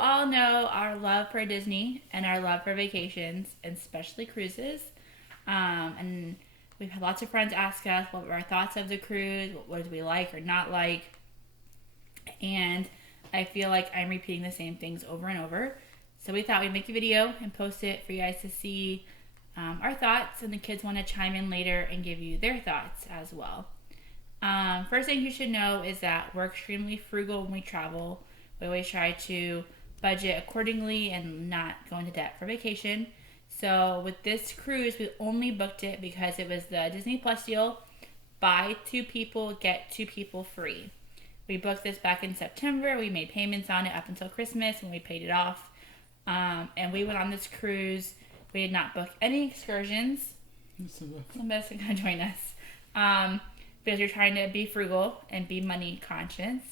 all know our love for Disney and our love for vacations, and especially cruises. And we've had lots of friends ask us what were our thoughts of the cruise, what did we like or not like. And I feel like I'm repeating the same things over and over. So we thought we'd make a video and post it for you guys to see our thoughts, and the kids want to chime in later and give you their thoughts as well. First thing you should know is that we're extremely frugal when we travel. We always try to budget accordingly and not go into debt for vacation. So with this cruise, we only booked it because it was the Disney Plus deal. Buy 2 people, get 2 people free. We booked this back in September. We made payments on it up until Christmas when we paid it off. And we went on this cruise. We did not book any excursions. Somebody's going to join us. Because we're trying to be frugal and be money conscious.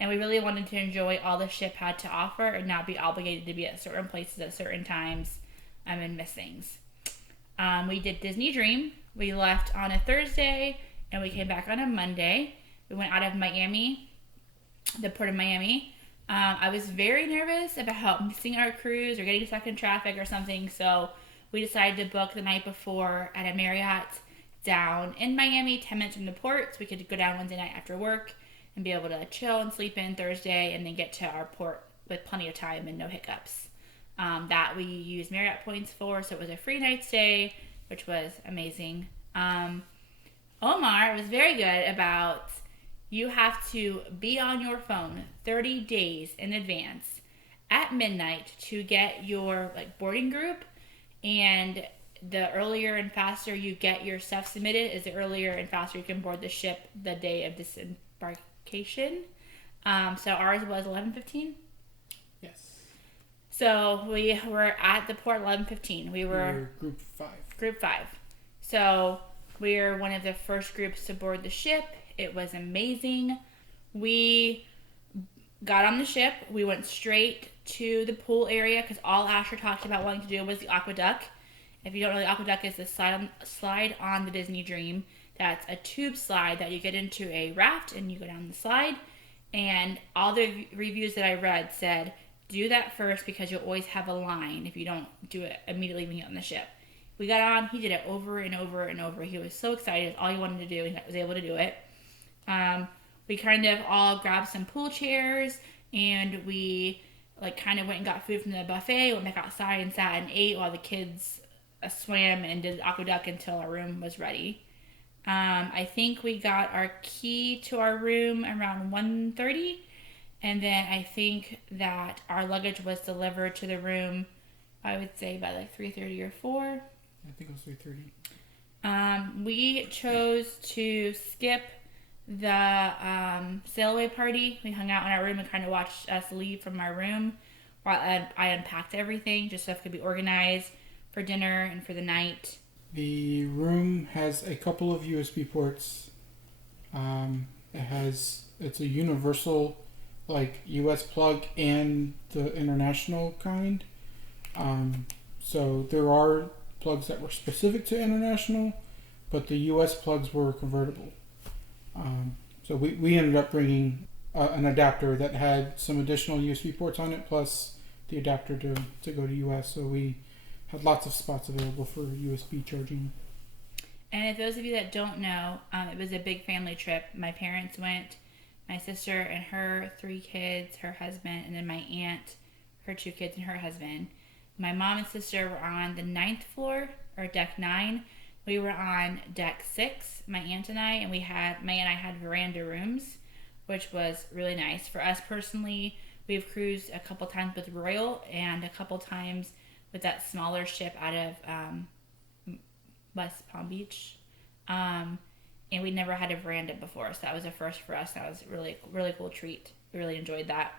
And we really wanted to enjoy all the ship had to offer and not be obligated to be at certain places at certain times and miss things. We did Disney Dream. We left on a Thursday and we came back on a Monday. We went out of Miami, the port of Miami. I was very nervous about missing our cruise or getting stuck in traffic or something, so we decided to book the night before at a Marriott down in Miami, 10 minutes from the port, so we could go down Wednesday night after work and be able to chill and sleep in Thursday and then get to our port with plenty of time and no hiccups. That we used Marriott points for, so it was a free night stay, which was amazing. Omar was very good about you have to be on your phone 30 days in advance at midnight to get your boarding group, and the earlier and faster you get your stuff submitted is the earlier and faster you can board the ship the day of disembarkation. So ours was 11:15. Yes. So we were at the port 11:15. We were group 5. Group 5. So we were one of the first groups to board the ship. It was amazing. We got on the ship. We went straight to the pool area because all Asher talked about wanting to do was the aqueduct. If you don't know, the aqueduct is the slide on the Disney Dream. That's a tube slide that you get into a raft and you go down the slide. And all the reviews that I read said, do that first because you'll always have a line if you don't do it immediately when you get on the ship. We got on. He did it over and over and over. He was so excited. All he wanted to do, and he was able to do it. We kind of all grabbed some pool chairs and we kind of went and got food from the buffet, went back outside and sat and ate while the kids swam and did the aqueduct until our room was ready. I think we got our key to our room around 1:30, and then I think that our luggage was delivered to the room, I would say by 3:30 or 4. I think it was 3:30. We chose to skip the sail away party. We hung out in our room and kind of watched us leave from our room while I unpacked everything just so it could be organized for dinner and for the night. The room has a couple of USB ports. It's a universal US plug and the international kind. So there are plugs that were specific to international, but the US plugs were convertible. So we ended up bringing an adapter that had some additional USB ports on it, plus the adapter to go to US. So we had lots of spots available for USB charging. And if those of you that don't know, it was a big family trip. My parents went, my sister and her 3 kids, her husband, and then my aunt, her 2 kids and her husband. My mom and sister were on the 9th floor, or deck 9. We were on deck 6, my aunt and I, and my aunt and I had veranda rooms, which was really nice. For us personally, we've cruised a couple times with Royal and a couple times with that smaller ship out of West Palm Beach. And we never had a veranda before, so that was a first for us. That was a really, really cool treat. We really enjoyed that.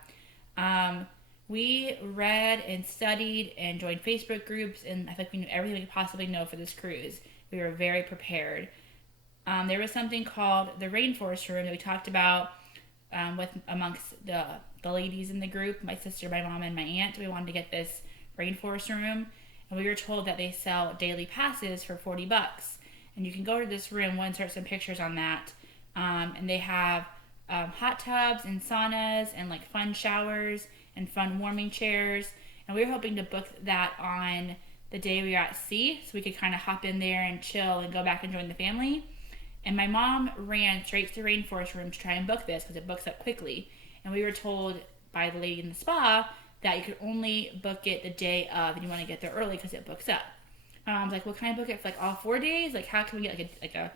We read and studied and joined Facebook groups, and I think we knew everything we could possibly know for this cruise. We were very prepared. There was something called the Rainforest Room that we talked about amongst the ladies in the group, my sister, my mom, and my aunt. We wanted to get this Rainforest Room, and we were told that they sell daily passes for $40. And you can go to this room, we'll insert some pictures on that, and they have hot tubs and saunas and like fun showers and fun warming chairs. And we were hoping to book that on the day we were at sea so we could kind of hop in there and chill and go back and join the family. And my mom ran straight to the Rainforest Room to try and book this because it books up quickly. And we were told by the lady in the spa that you could only book it the day of and you want to get there early because it books up. My mom's like, well, can I book it for like all 4 days? Like, how can we get like a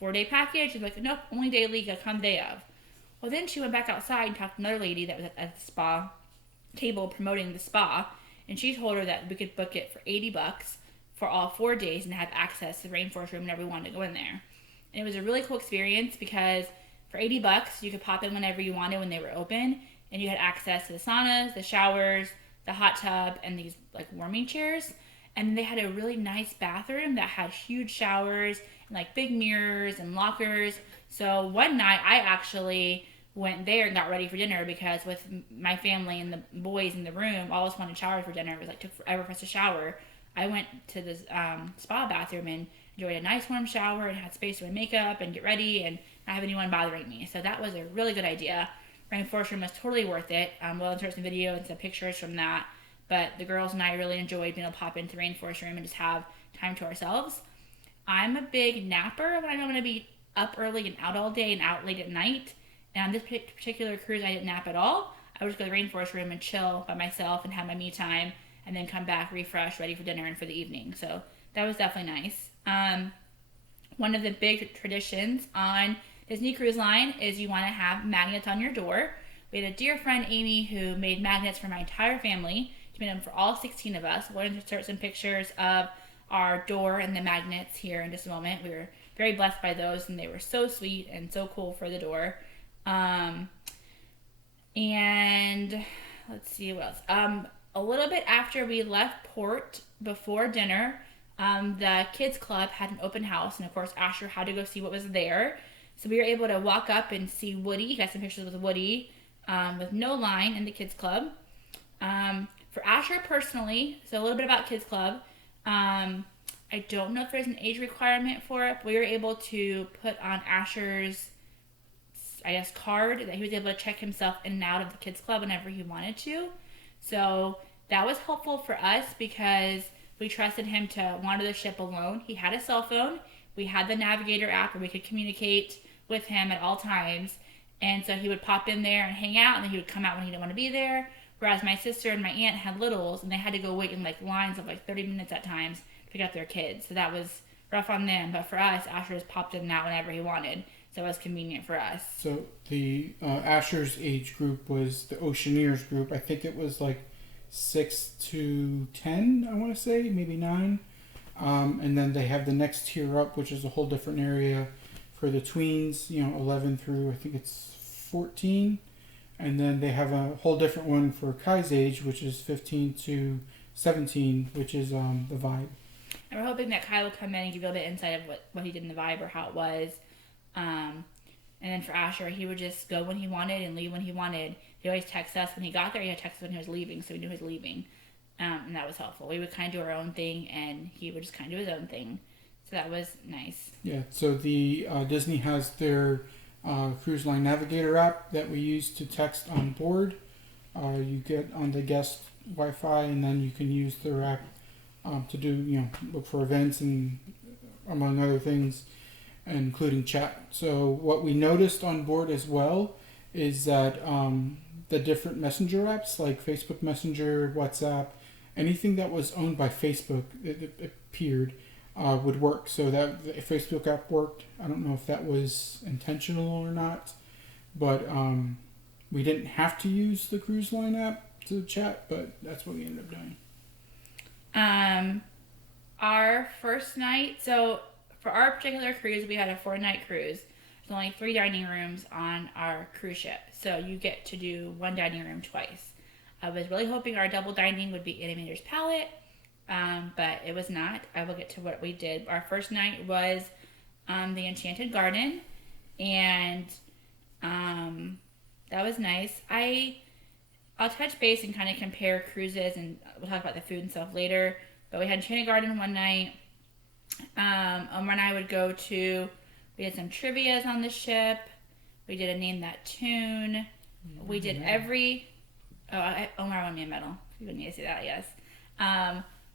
4-day package? She's like, nope, only daily, gotta come the day of. Well, then she went back outside and talked to another lady that was at the spa table promoting the spa, and she told her that we could book it for $80 for all 4 days and have access to the Rainforest Room whenever we wanted to go in there. And it was a really cool experience because for $80 you could pop in whenever you wanted when they were open, and you had access to the saunas, the showers, the hot tub, and these like warming chairs. And they had a really nice bathroom that had huge showers and like big mirrors and lockers. So one night I actually went there and got ready for dinner because with my family and the boys in the room all of us wanted showers for dinner. It was like took forever for us to shower. I went to this spa bathroom and enjoyed a nice warm shower and had space for my makeup and get ready and not have anyone bothering me. So that was a really good idea. Rainforest Room was totally worth it. We'll insert some video and some pictures from that. But the girls and I really enjoyed being able to pop into the Rainforest Room and just have time to ourselves. I'm a big napper when I know I'm going to be up early and out all day and out late at night. And on this particular cruise, I didn't nap at all. I would just go to the Rainforest Room and chill by myself and have my me time and then come back, refresh, ready for dinner and for the evening. So that was definitely nice. One of the big traditions on Disney Cruise Line is you want to have magnets on your door. We had a dear friend, Amy, who made magnets for my entire family. She made them for all 16 of us. We'll insert some pictures of our door and the magnets here in just a moment. We were very blessed by those, and they were so sweet and so cool for the door. And let's see what else. A little bit after we left port, before dinner, the kids club had an open house, and of course Asher had to go see what was there. So we were able to walk up and see Woody. Got some pictures with Woody, with no line in the kids club. For Asher personally, so a little bit about kids club. I don't know if there's an age requirement for it, but we were able to put on Asher's, I guess, card that he was able to check himself in and out of the kids club whenever he wanted to. So that was helpful for us because we trusted him to wander the ship alone. He had a cell phone. We had the Navigator app where we could communicate with him at all times. And so he would pop in there and hang out, and then he would come out when he didn't want to be there. Whereas my sister and my aunt had littles, and they had to go wait in like lines of like 30 minutes at times to pick up their kids. So that was rough on them. But for us, Asher just popped in and out whenever he wanted. So it was convenient for us. So the Asher's age group was the Oceaneers group. I think it was like 6 to 10, I want to say, maybe 9. And then they have the next tier up, which is a whole different area for the tweens, 11 through, I think it's 14. And then they have a whole different one for Kai's age, which is 15 to 17, which is the Vibe. And we're hoping that Kai will come in and give you a little bit of insight of what he did in the Vibe or how it was. And then for Asher, he would just go when he wanted and leave when he wanted. He always texts us when he got there. He had text us when he was leaving, so we knew he was leaving. And that was helpful. We would kind of do our own thing, and he would just kind of do his own thing. So that was nice. Yeah, so the Disney has their Cruise Line Navigator app that we use to text on board. You get on the guest Wi-Fi, and then you can use their app to do, look for events and among other things, including chat. So what we noticed on board as well is that the different messenger apps like Facebook Messenger, WhatsApp, anything that was owned by Facebook, it appeared, would work. So that the Facebook app worked. I don't know if that was intentional or not, but we didn't have to use the Cruise Line app to chat, but that's what we ended up doing. Our first night, so for our particular cruise, we had a 4-night cruise. There's only 3 dining rooms on our cruise ship, so you get to do 1 dining room twice. I was really hoping our double dining would be Animator's Palette, but it was not. I will get to what we did. Our first night was the Enchanted Garden, and that was nice. I'll touch base and kind of compare cruises, and we'll talk about the food and stuff later. But we had Enchanted Garden one night. Omar and I would go to, we had some trivias on the ship. We did a Name That Tune. We did every. Omar won me a medal. You wouldn't need to say that, yes.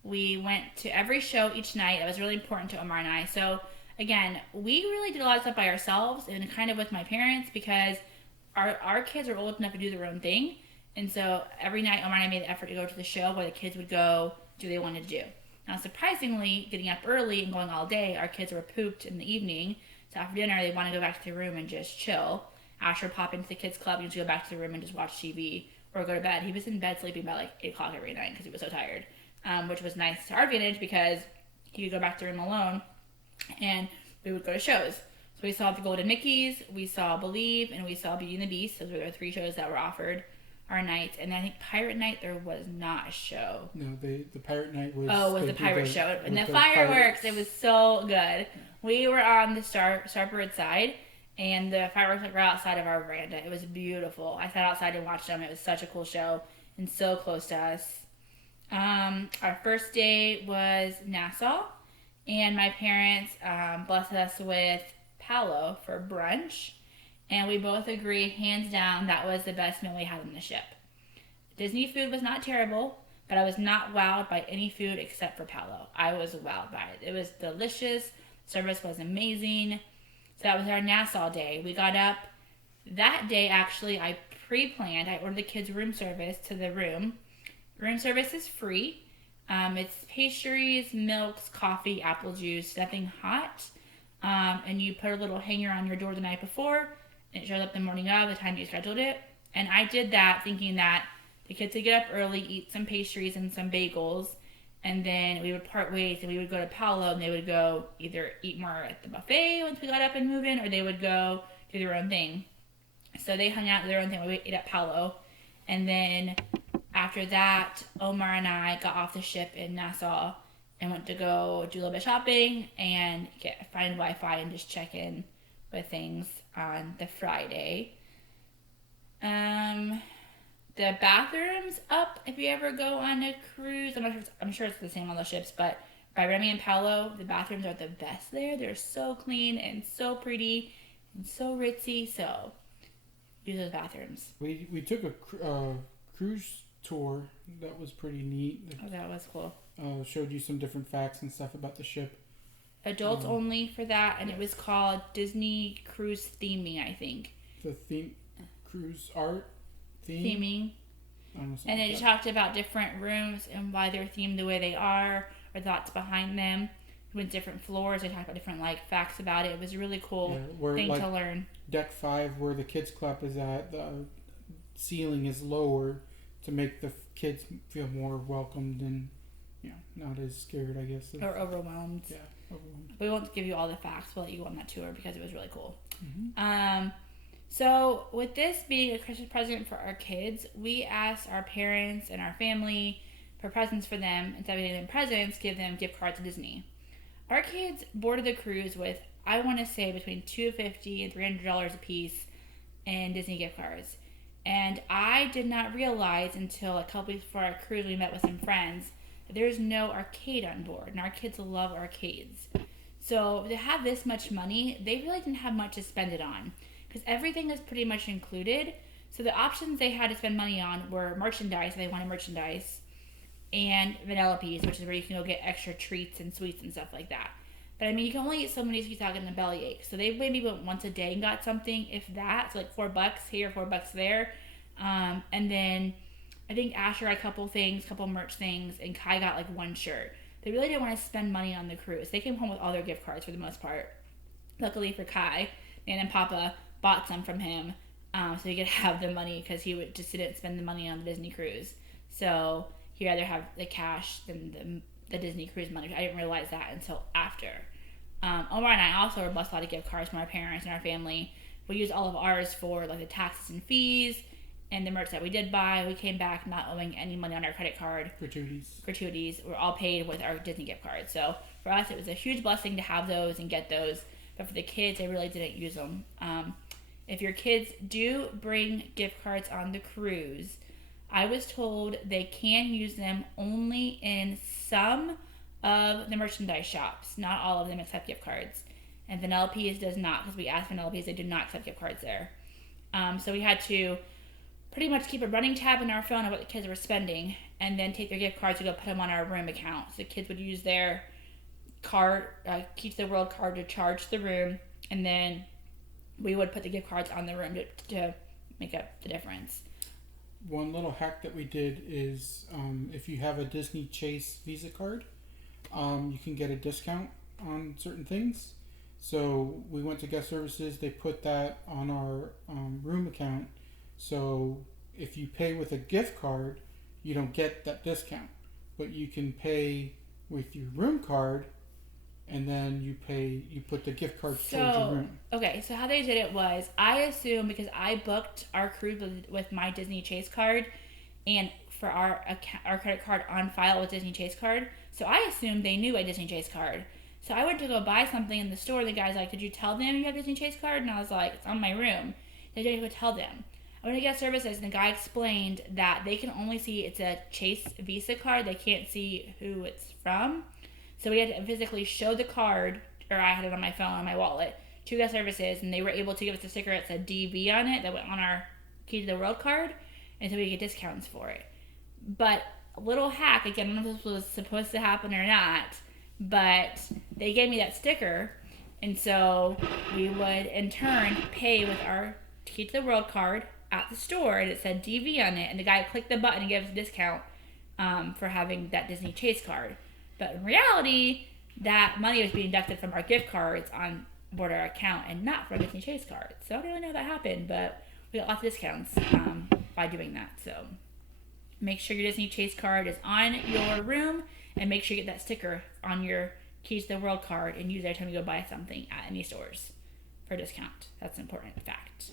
We went to every show each night. That was really important to Omar and I. So, again, we really did a lot of stuff by ourselves and kind of with my parents because our kids are old enough to do their own thing. And so every night, Omar and I made the effort to go to the show where the kids would go do what they wanted to do. Now, surprisingly, getting up early and going all day, our kids were pooped in the evening. So after dinner, they want to go back to their room and just chill. Asher would pop into the kids' club and just go back to the room and just watch TV or go to bed. He was in bed sleeping by like 8 o'clock every night because he was so tired, which was nice to our advantage because he could go back to the room alone and we would go to shows. So we saw The Golden Mickeys, we saw Believe, and we saw Beauty and the Beast. Those were the 3 shows that were offered our nights. And then I think Pirate Night, there was not a show. No, the Pirate Night was... Oh, it was the pirate show. And the fireworks, it was so good. Yeah. We were on the starboard side, and the fireworks were outside of our veranda. It was beautiful. I sat outside and watched them. It was such a cool show and so close to us. Our first day was Nassau, and my parents blessed us with Palo for brunch. And we both agree, hands down, that was the best meal we had on the ship. Disney food was not terrible, but I was not wowed by any food except for Palo. I was wowed by it. It was delicious. Service was amazing. So that was our Nassau day. We got up. That day, actually, I pre-planned. I ordered the kids' room service to the room. Room service is free. It's pastries, milks, coffee, apple juice, nothing hot. And you put a little hanger on your door the night before. And it shows up the morning of the time you scheduled it. And I did that thinking that the kids would get up early, eat some pastries and some bagels, and then we would part ways and we would go to Palo and they would go either eat more at the buffet once we got up and moved in, or they would go do their own thing. So they hung out, their own thing. We ate at Palo. And then after that, Omar and I got off the ship in Nassau and went to go do a little bit of shopping and find Wi-Fi and just check in with things on the Friday. The bathrooms up if you ever go on a cruise. I'm sure it's the same on those ships, but by Remy and Palo, the bathrooms are the best there. They're so clean and so pretty and so ritzy. So use those bathrooms. We took a cruise tour that was pretty neat. Oh, that was cool. Showed you some different facts and stuff about the ship. Adults only for that, and it was called Disney Cruise Theming, I think. The theme, cruise art theming. And then you talked about different rooms and why they're themed the way they are, or thoughts behind them. We went to different floors. They talked about different facts about it. It was a really cool thing to learn. Deck 5, where the kids club is at, the ceiling is lower to make the kids feel more welcomed and not as scared, I guess. Or overwhelmed. Yeah, overwhelmed. We won't give you all the facts. We'll let you go on that tour because it was really cool. Mm-hmm. So with this being a Christmas present for our kids, we asked our parents and our family for presents for them. Instead of giving them presents, give them gift cards to Disney. Our kids boarded the cruise with, I want to say, between $250 and $300 a piece in Disney gift cards. And I did not realize until a couple weeks before our cruise, we met with some friends, that there's no arcade on board. And our kids love arcades. So to have this much money, they really didn't have much to spend it on, because everything is pretty much included. So the options they had to spend money on were merchandise, if they wanted merchandise, and Vanellope's, which is where you can go get extra treats and sweets and stuff like that. But I mean, you can only eat so many sweets without getting a bellyache. So they maybe went once a day and got something, if that. So like $4 here, $4 there. And then I think Asher got a couple things, couple merch things, and Kai got like one shirt. They really didn't want to spend money on the cruise. They came home with all their gift cards for the most part. Luckily for Kai, Nan and Papa bought some from him, so he could have the money, because he just didn't spend the money on the Disney cruise. So he'd rather have the cash than the Disney cruise money. I didn't realize that until after. Omar and I also were blessed a lot of gift cards from our parents and our family. We used all of ours for like the taxes and fees and the merch that we did buy. We came back not owing any money on our credit card. Gratuities were all paid with our Disney gift cards. So for us, it was a huge blessing to have those and get those. But for the kids, they really didn't use them. If your kids do bring gift cards on the cruise, I was told they can use them only in some of the merchandise shops. Not all of them accept gift cards. And Vanellope's does not, because we asked Vanellope's, they do not accept gift cards there. So we had to pretty much keep a running tab in our phone of what the kids were spending, and then take their gift cards to go put them on our room account. So the kids would use their card, Key to the World card, to charge the room, and then we would put the gift cards on the room to make up the difference. One little hack that we did is if you have a Disney Chase Visa card, you can get a discount on certain things. So we went to guest services, they put that on our room account. So if you pay with a gift card, you don't get that discount. But you can pay with your room card, and then you put the gift card towards your room. Okay, so how they did it was, I assume, because I booked our cruise with my Disney Chase card, and for our credit card on file with Disney Chase card, so I assumed they knew a Disney Chase card. So I went to go buy something in the store. The guy's like, "Did you tell them you have Disney Chase card?" And I was like, "It's on my room." They didn't go tell them. I went to guest services, and the guy explained that they can only see it's a Chase Visa card. They can't see who it's from. So we had to physically show the card, or I had it on my phone, on my wallet, to guest services, and they were able to give us a sticker that said DV on it that went on our Key to the World card, and so we get discounts for it. But a little hack, again, I don't know if this was supposed to happen or not, but they gave me that sticker, and so we would in turn pay with our Key to the World card at the store, and it said DV on it, and the guy clicked the button and gave us a discount for having that Disney Chase card. But in reality, that money was being deducted from our gift cards on board our account and not from our Disney Chase card. So I don't really know how that happened, but we got lots of discounts by doing that. So make sure your Disney Chase card is on your room, and make sure you get that sticker on your Keys to the World card and use it every time you go buy something at any stores for a discount. That's an important fact.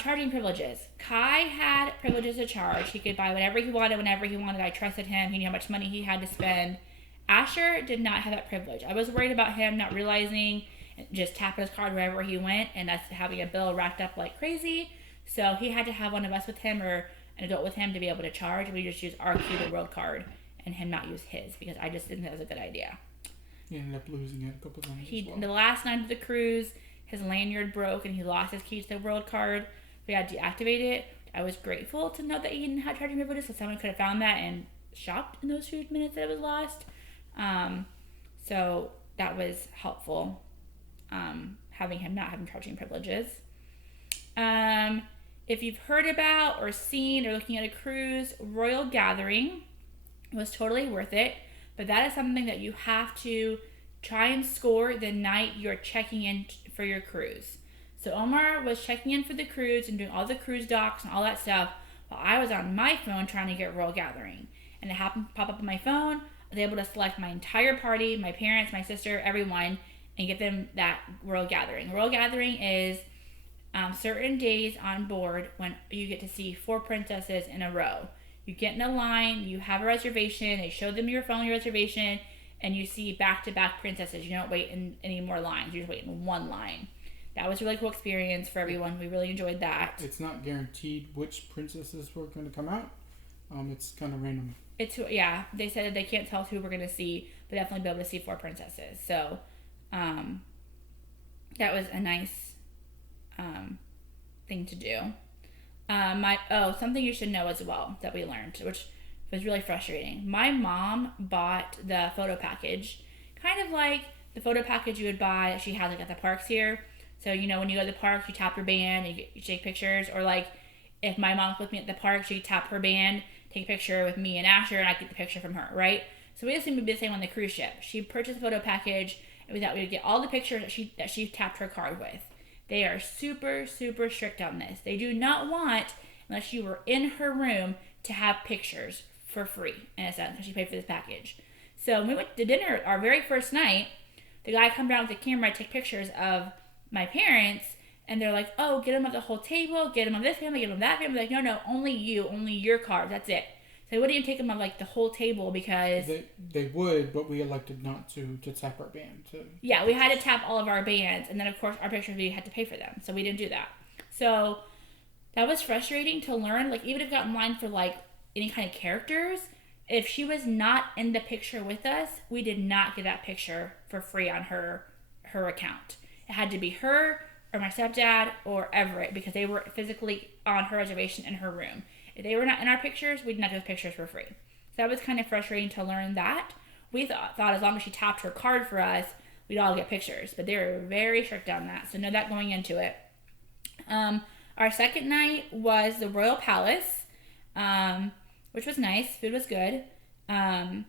Charging privileges. Kai had privileges to charge. He could buy whatever he wanted whenever he wanted. I trusted him. He knew how much money he had to spend. Asher did not have that privilege. I was worried about him not realizing, just tapping his card wherever he went, and us having a bill racked up like crazy. So he had to have one of us with him, or an adult with him, to be able to charge. We just used our Key to the World card and him not use his, because I just didn't think that was a good idea. He ended up losing it a couple times. The last night of the cruise, his lanyard broke and he lost his Key to the World card. We had to deactivate it. I was grateful to know that he didn't have charging privileges, so someone could have found that and shopped in those few minutes that it was lost. So that was helpful, having him not having charging privileges. If you've heard about or seen or looking at a cruise, Royal Gathering was totally worth it, but that is something that you have to try and score the night you're checking in for your cruise. So Omar was checking in for the cruise and doing all the cruise docs and all that stuff, while I was on my phone trying to get Royal Gathering. And it happened to pop up on my phone. I was able to select my entire party, my parents, my sister, everyone, and get them that Royal Gathering. Royal Gathering is certain days on board when you get to see 4 princesses in a row. You get in a line, you have a reservation, they show them your phone, your reservation, and you see back-to-back princesses. You don't wait in any more lines. You just wait in one line. That was a really cool experience for everyone. We really enjoyed that. It's not guaranteed which princesses were going to come out. It's kind of random. They said that they can't tell us who we're going to see, but definitely be able to see 4 princesses. So that was a nice thing to do. Something you should know as well that we learned, which was really frustrating. My mom bought the photo package, kind of like the photo package you would buy that she has like at the parks here. So, when you go to the park, you tap your band and you take pictures. Or like if my mom's with me at the park, she'd tap her band, take a picture with me and Asher, and I get the picture from her, right? So we assumed it would be the same on the cruise ship. She purchased a photo package, and we thought we would get all the pictures that she tapped her card with. They are super, super strict on this. They do not want, unless you were in her room, to have pictures for free, in a sense, because she paid for this package. So when we went to dinner our very first night, the guy come down with the camera to take pictures of my parents, and they're like, "Oh, get them of the whole table, get them of this family, get them of that family." Like, no, only your card, that's it. So they wouldn't even take them of like the whole table, because they would, but we elected not to tap our band. Yeah, we had to tap all of our bands, and then of course our pictures, we had to pay for them, so we didn't do that. So that was frustrating to learn. Like, even if we got in line for like any kind of characters, if she was not in the picture with us, we did not get that picture for free on her account. It had to be her or my stepdad or Everett because they were physically on her reservation in her room. If they were not in our pictures, we did not get those pictures for free. So that was kind of frustrating to learn that. We thought as long as she tapped her card for us, we'd all get pictures. But they were very strict on that. So know that going into it. Our second night was the Royal Palace, which was nice. Food was good. I'll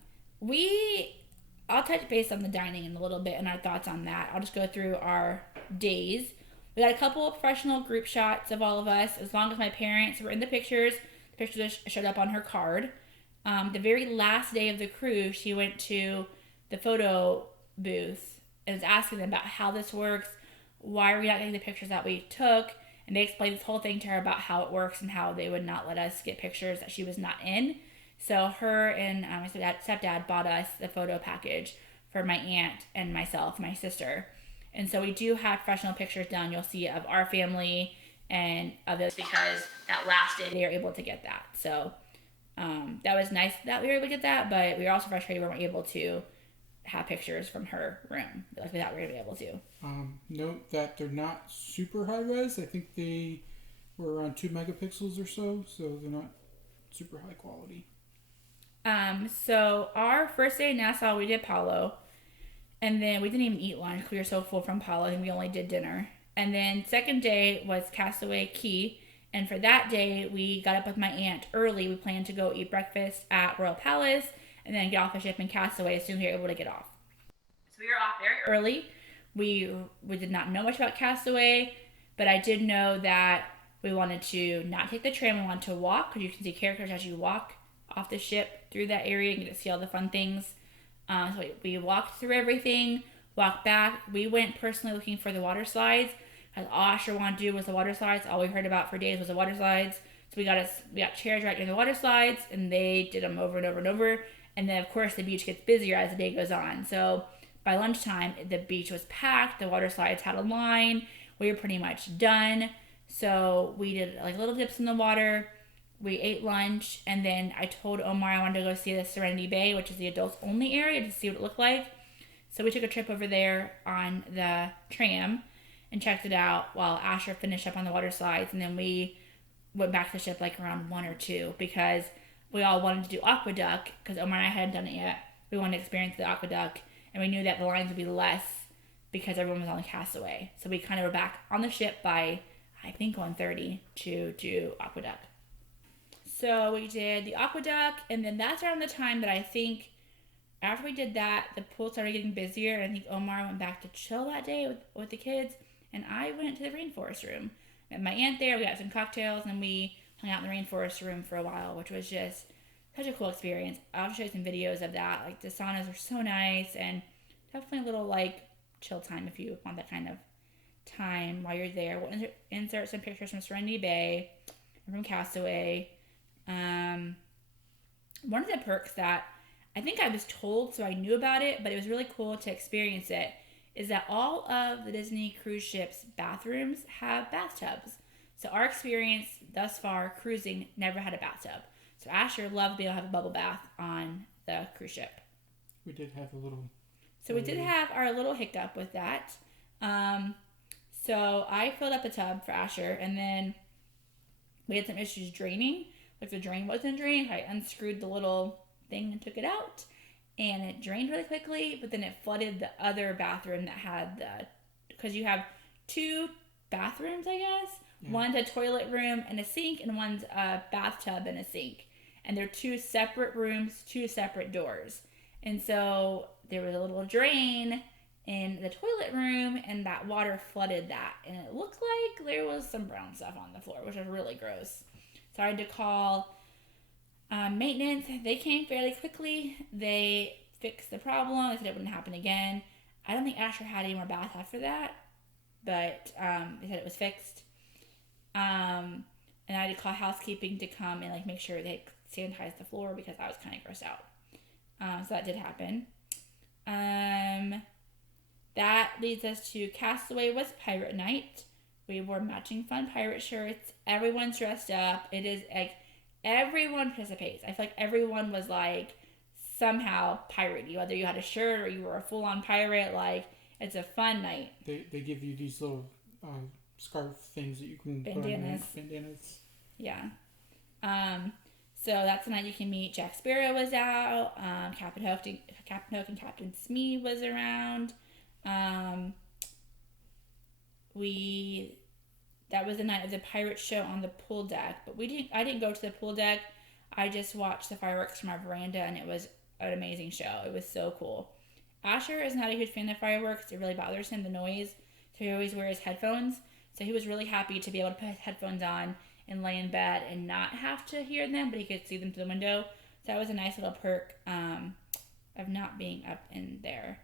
touch base on the dining in a little bit and our thoughts on that. I'll just go through our days. We got a couple of professional group shots of all of us. As long as my parents were in the pictures showed up on her card. The very last day of the cruise, she went to the photo booth and was asking them about how this works, why are we not getting the pictures that we took, and they explained this whole thing to her about how it works and how they would not let us get pictures that she was not in. So her and my stepdad bought us the photo package for my aunt and myself, my sister. And so we do have professional pictures done. You'll see of our family and of this because that last day they were able to get that. So that was nice that we were able to get that, but we were also frustrated we weren't able to have pictures from her room like we thought we were going to be able to. Note that they're not super high res. I think they were around 2 megapixels or so they're not super high quality. So our first day in Nassau, we did Palo, and then we didn't even eat lunch because we were so full from Palo, and we only did dinner. And then second day was Castaway Cay, and for that day, we got up with my aunt early. We planned to go eat breakfast at Royal Palace, and then get off the ship in Castaway as soon as we were able to get off. So we were off very early. We did not know much about Castaway, but I did know that we wanted to not take the tram. We wanted to walk because you can see characters as you walk off the ship through that area and get to see all the fun things. So we walked through everything, walked back. We went personally looking for the water slides because all Asher wanted to do was the water slides. All we heard about for days was the water slides. So we got chairs right near the water slides, and they did them over and over and over. And then of course the beach gets busier as the day goes on. So by lunchtime the beach was packed. The water slides had a line. We were pretty much done. So we did like little dips in the water. We ate lunch, and then I told Omar I wanted to go see the Serenity Bay, which is the adults only area, to see what it looked like. So we took a trip over there on the tram and checked it out while Asher finished up on the water slides, and then we went back to the ship like around 1 or 2 because we all wanted to do Aqueduct because Omar and I hadn't done it yet. We wanted to experience the Aqueduct, and we knew that the lines would be less because everyone was on the Castaway. So we kind of were back on the ship by I think 1:30 to do Aqueduct. So we did the Aqueduct, and then that's around the time that I think after we did that, the pool started getting busier, and I think Omar went back to chill that day with the kids, and I went to the rainforest room. Met my aunt there, we got some cocktails, and we hung out in the rainforest room for a while, which was just such a cool experience. I'll show you some videos of that. Like, the saunas are so nice, and definitely a little, like, chill time if you want that kind of time while you're there. We'll insert some pictures from Serenity Bay and from Castaway. One of the perks that I think I was told, so I knew about it, but it was really cool to experience it, is that all of the Disney cruise ships' bathrooms have bathtubs. So our experience thus far cruising never had a bathtub. So Asher loved being able to have a bubble bath on the cruise ship. We did have a little... So we did have our little hiccup with that. So I filled up the tub for Asher, and then we had some issues draining. Like, the drain wasn't draining. I unscrewed the little thing and took it out, and it drained really quickly, but then it flooded the other bathroom that had because you have 2 bathrooms, I guess. Yeah. One's a toilet room and a sink, and one's a bathtub and a sink. And they're 2 separate rooms, 2 separate doors. And so there was a little drain in the toilet room, and that water flooded that. And it looked like there was some brown stuff on the floor, which was really gross. So I had to call maintenance. They came fairly quickly. They fixed the problem. They said it wouldn't happen again. I don't think Asher had any more bath after that, but they said it was fixed. And I had to call housekeeping to come and like make sure they sanitized the floor because I was kind of grossed out. So that did happen. That leads us to Castaway was Pirate Night. We wore matching fun pirate shirts. Everyone's dressed up. It is like everyone participates. I feel like everyone was like somehow piratey. Whether you had a shirt or you were a full-on pirate, like it's a fun night. They give you these little scarf things that you can Bandanas. put on bandanas. Yeah. So that's the night you can meet. Jack Sparrow was out. Captain Hook and Captain Smee was around. That was the night of the pirate show on the pool deck, but I didn't go to the pool deck. I just watched the fireworks from our veranda, and it was an amazing show. It was so cool. Asher is not a huge fan of fireworks. It really bothers him, the noise. So he always wears headphones. So he was really happy to be able to put his headphones on and lay in bed and not have to hear them, but he could see them through the window. So that was a nice little perk of not being up in there.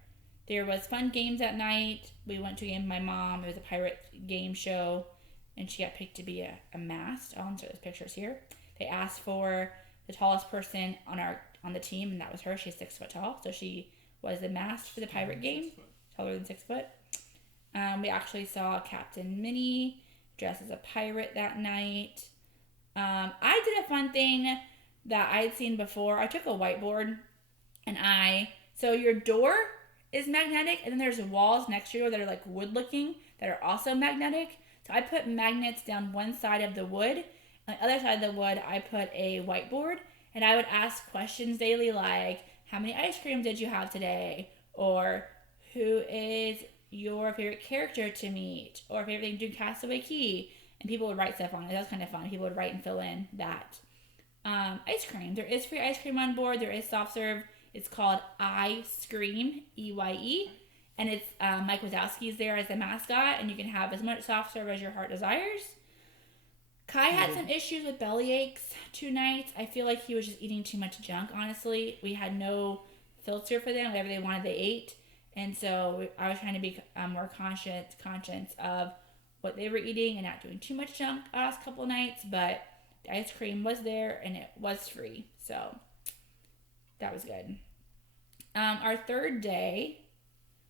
There was fun games that night. We went to a game with my mom. It was a pirate game show, and she got picked to be a mast. I'll insert those pictures here. They asked for the tallest person on the team, and that was her. She's 6 foot tall, so she was the mast for the pirate game, taller than 6 foot. We actually saw Captain Minnie dressed as a pirate that night. I did a fun thing that I had seen before. I took a whiteboard, so your door is magnetic, and then there's walls next to you that are like wood looking that are also magnetic. So I put magnets down one side of the wood. On the other side of the wood, I put a whiteboard, and I would ask questions daily like, how many ice creams did you have today? Or who is your favorite character to meet? Or favorite thing to do Castaway Key? And people would write stuff on it. That was kind of fun. People would write and fill in that. Ice cream. There is free ice cream on board. There is soft serve. It's called iScream, EYE. And it's Mike Wazowski's there as the mascot, and you can have as much soft serve as your heart desires. Kai had some issues with belly aches 2 nights. I feel like he was just eating too much junk, honestly. We had no filter for them. Whatever they wanted, they ate. And so I was trying to be more conscious of what they were eating and not doing too much junk the last couple nights. But the ice cream was there, and it was free. So that was good. Our third day,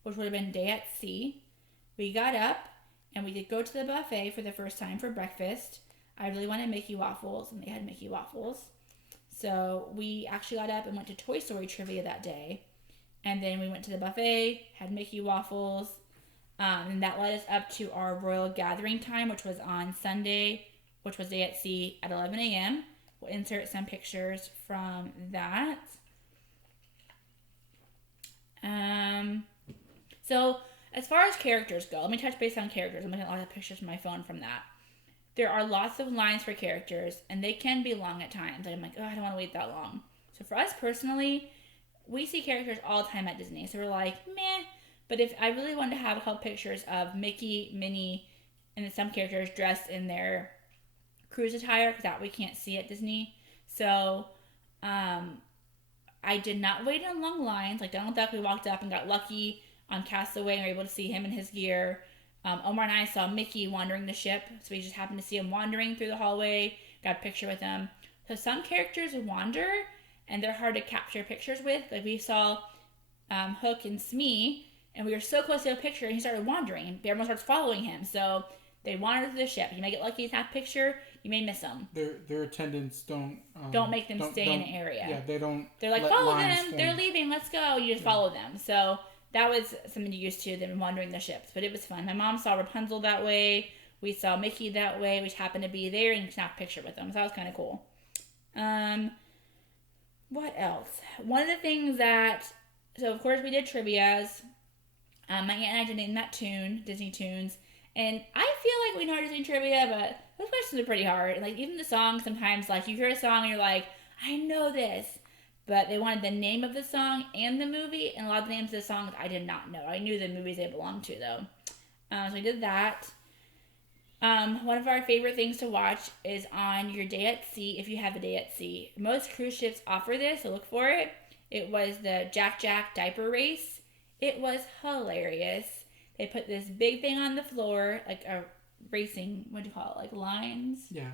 which would have been day at sea, we got up and we did go to the buffet for the first time for breakfast. I really wanted Mickey waffles, and they had Mickey waffles. So we actually got up and went to Toy Story trivia that day. And then we went to the buffet, had Mickey waffles. And that led us up to our royal gathering time, which was on Sunday, which was day at sea at 11 a.m. We'll insert some pictures from that. So as far as characters go, let me touch base on characters. I'm looking at a lot of pictures from my phone from that. There are lots of lines for characters, and they can be long at times. I'm like, I don't want to wait that long. So for us personally, we see characters all the time at Disney. So we're like, meh. But if I really wanted to have a couple pictures of Mickey, Minnie, and then some characters dressed in their cruise attire, because that we can't see at Disney. So I did not wait in long lines. Like Donald Duck, we walked up and got lucky on Castaway and were able to see him in his gear. Omar and I saw Mickey wandering the ship, so we just happened to see him wandering through the hallway, got a picture with him. So some characters wander, and they're hard to capture pictures with. Like we saw Hook and Smee, and we were so close to a picture, and he started wandering, and everyone starts following him. So they wander through the ship. You may get lucky to have a picture, you may miss them. Their attendants don't make them stay in the area. Yeah, they don't. They're like, follow them. They're leaving. Let's go. You just follow them. So that was something to used to them wandering the ships, but it was fun. My mom saw Rapunzel that way. We saw Mickey that way, which happened to be there, and snapped a picture with them. So that was kind of cool. What else? One of the things so of course we did trivias. My aunt and I did name that tune, Disney Tunes. And I feel like we know our Disney trivia, but those questions are pretty hard. And like even the songs, sometimes like you hear a song and you're like, I know this. But they wanted the name of the song and the movie, and a lot of the names of the songs I did not know. I knew the movies they belonged to, though. So we did that. One of our favorite things to watch is on your day at sea, if you have a day at sea. Most cruise ships offer this, so look for it. It was the Jack Jack diaper race. It was hilarious. They put this big thing on the floor, like a racing, what do you call it, like lines? Yeah.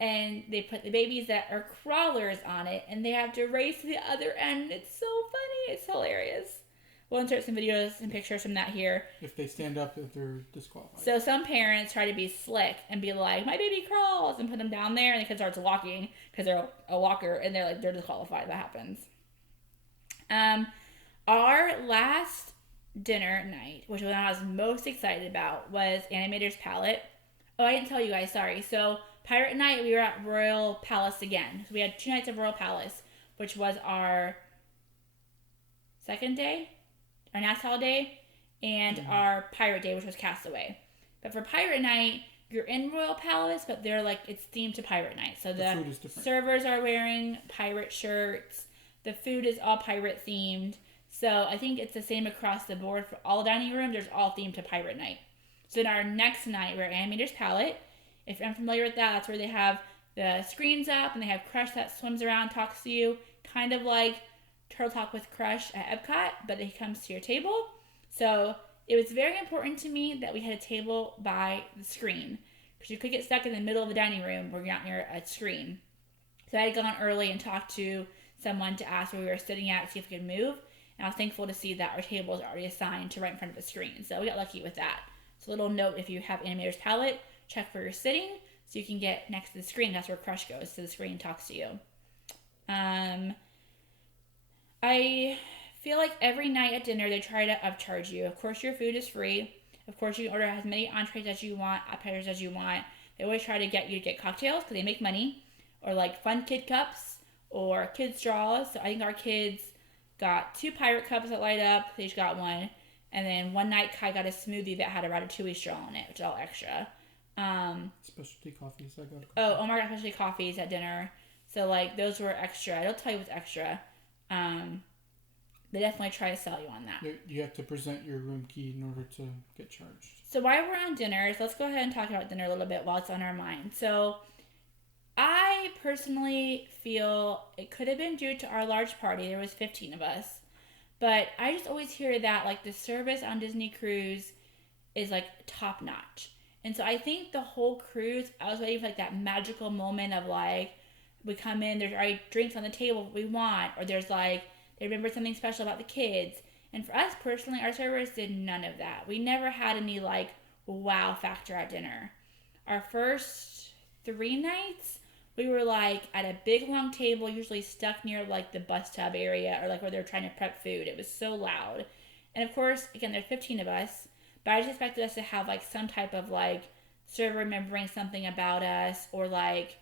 And they put the babies that are crawlers on it, and they have to race to the other end. It's so funny. It's hilarious. We'll insert some videos and pictures from that here. If they stand up, if they're disqualified. So some parents try to be slick and be like, my baby crawls, and put them down there, and the kid starts walking because they're a walker, and they're disqualified. That happens. Our last dinner night, which was what I was most excited about, was Animator's Palette. Oh, I didn't tell you guys, sorry. So, Pirate Night, we were at Royal Palace again. So, we had 2 nights of Royal Palace, which was our second day, our Nassau day, and our Pirate Day, which was Castaway. But for Pirate Night, you're in Royal Palace, but they're like, it's themed to Pirate Night. So, The food is different. servers are wearing pirate shirts, the food is all pirate themed. So I think it's the same across the board for all dining rooms. There's all themed to Pirate Night. So in our next night, we're at Animator's Palette. If you're unfamiliar with that, that's where they have the screens up and they have Crush that swims around, talks to you, kind of like Turtle Talk with Crush at Epcot, but he comes to your table. So it was very important to me that we had a table by the screen because you could get stuck in the middle of the dining room where you're not near a screen. So I had gone early and talked to someone to ask where we were sitting at to see if we could move. And I was thankful to see that our table is already assigned to right in front of the screen. So we got lucky with that. So a little note, if you have Animator's Palette, check where you're sitting so you can get next to the screen. That's where Crush goes to the screen and talks to you. I feel like every night at dinner they try to upcharge you. Of course, your food is free. Of course, you can order as many entrees as you want, appetizers as you want. They always try to get you to get cocktails because they make money, or like fun kid cups or kid straws. So I think our kids got 2 pirate cups that light up. They each got one. And then one night Kai got a smoothie that had a ratatouille straw in it, which is all extra. Specialty coffees. I got. Omar got specialty coffees at dinner. So like those were extra. I don't tell you what's extra. They definitely try to sell you on that. You have to present your room key in order to get charged. So while we're on dinners, let's go ahead and talk about dinner a little bit while it's on our mind. So I personally feel it could have been due to our large party. There was 15 of us. But I just always hear that like the service on Disney Cruise is like top notch. And so I think the whole cruise, I was waiting for like that magical moment of like, we come in, there's already drinks on the table we want, or there's like, they remember something special about the kids. And for us personally, our servers did none of that. We never had any like wow factor at dinner. Our first 3 nights, we were like at a big long table, usually stuck near like the bus tub area or like where they're trying to prep food. It was so loud. And of course, again, there's 15 of us, but I just expected us to have like some type of like server remembering something about us, or like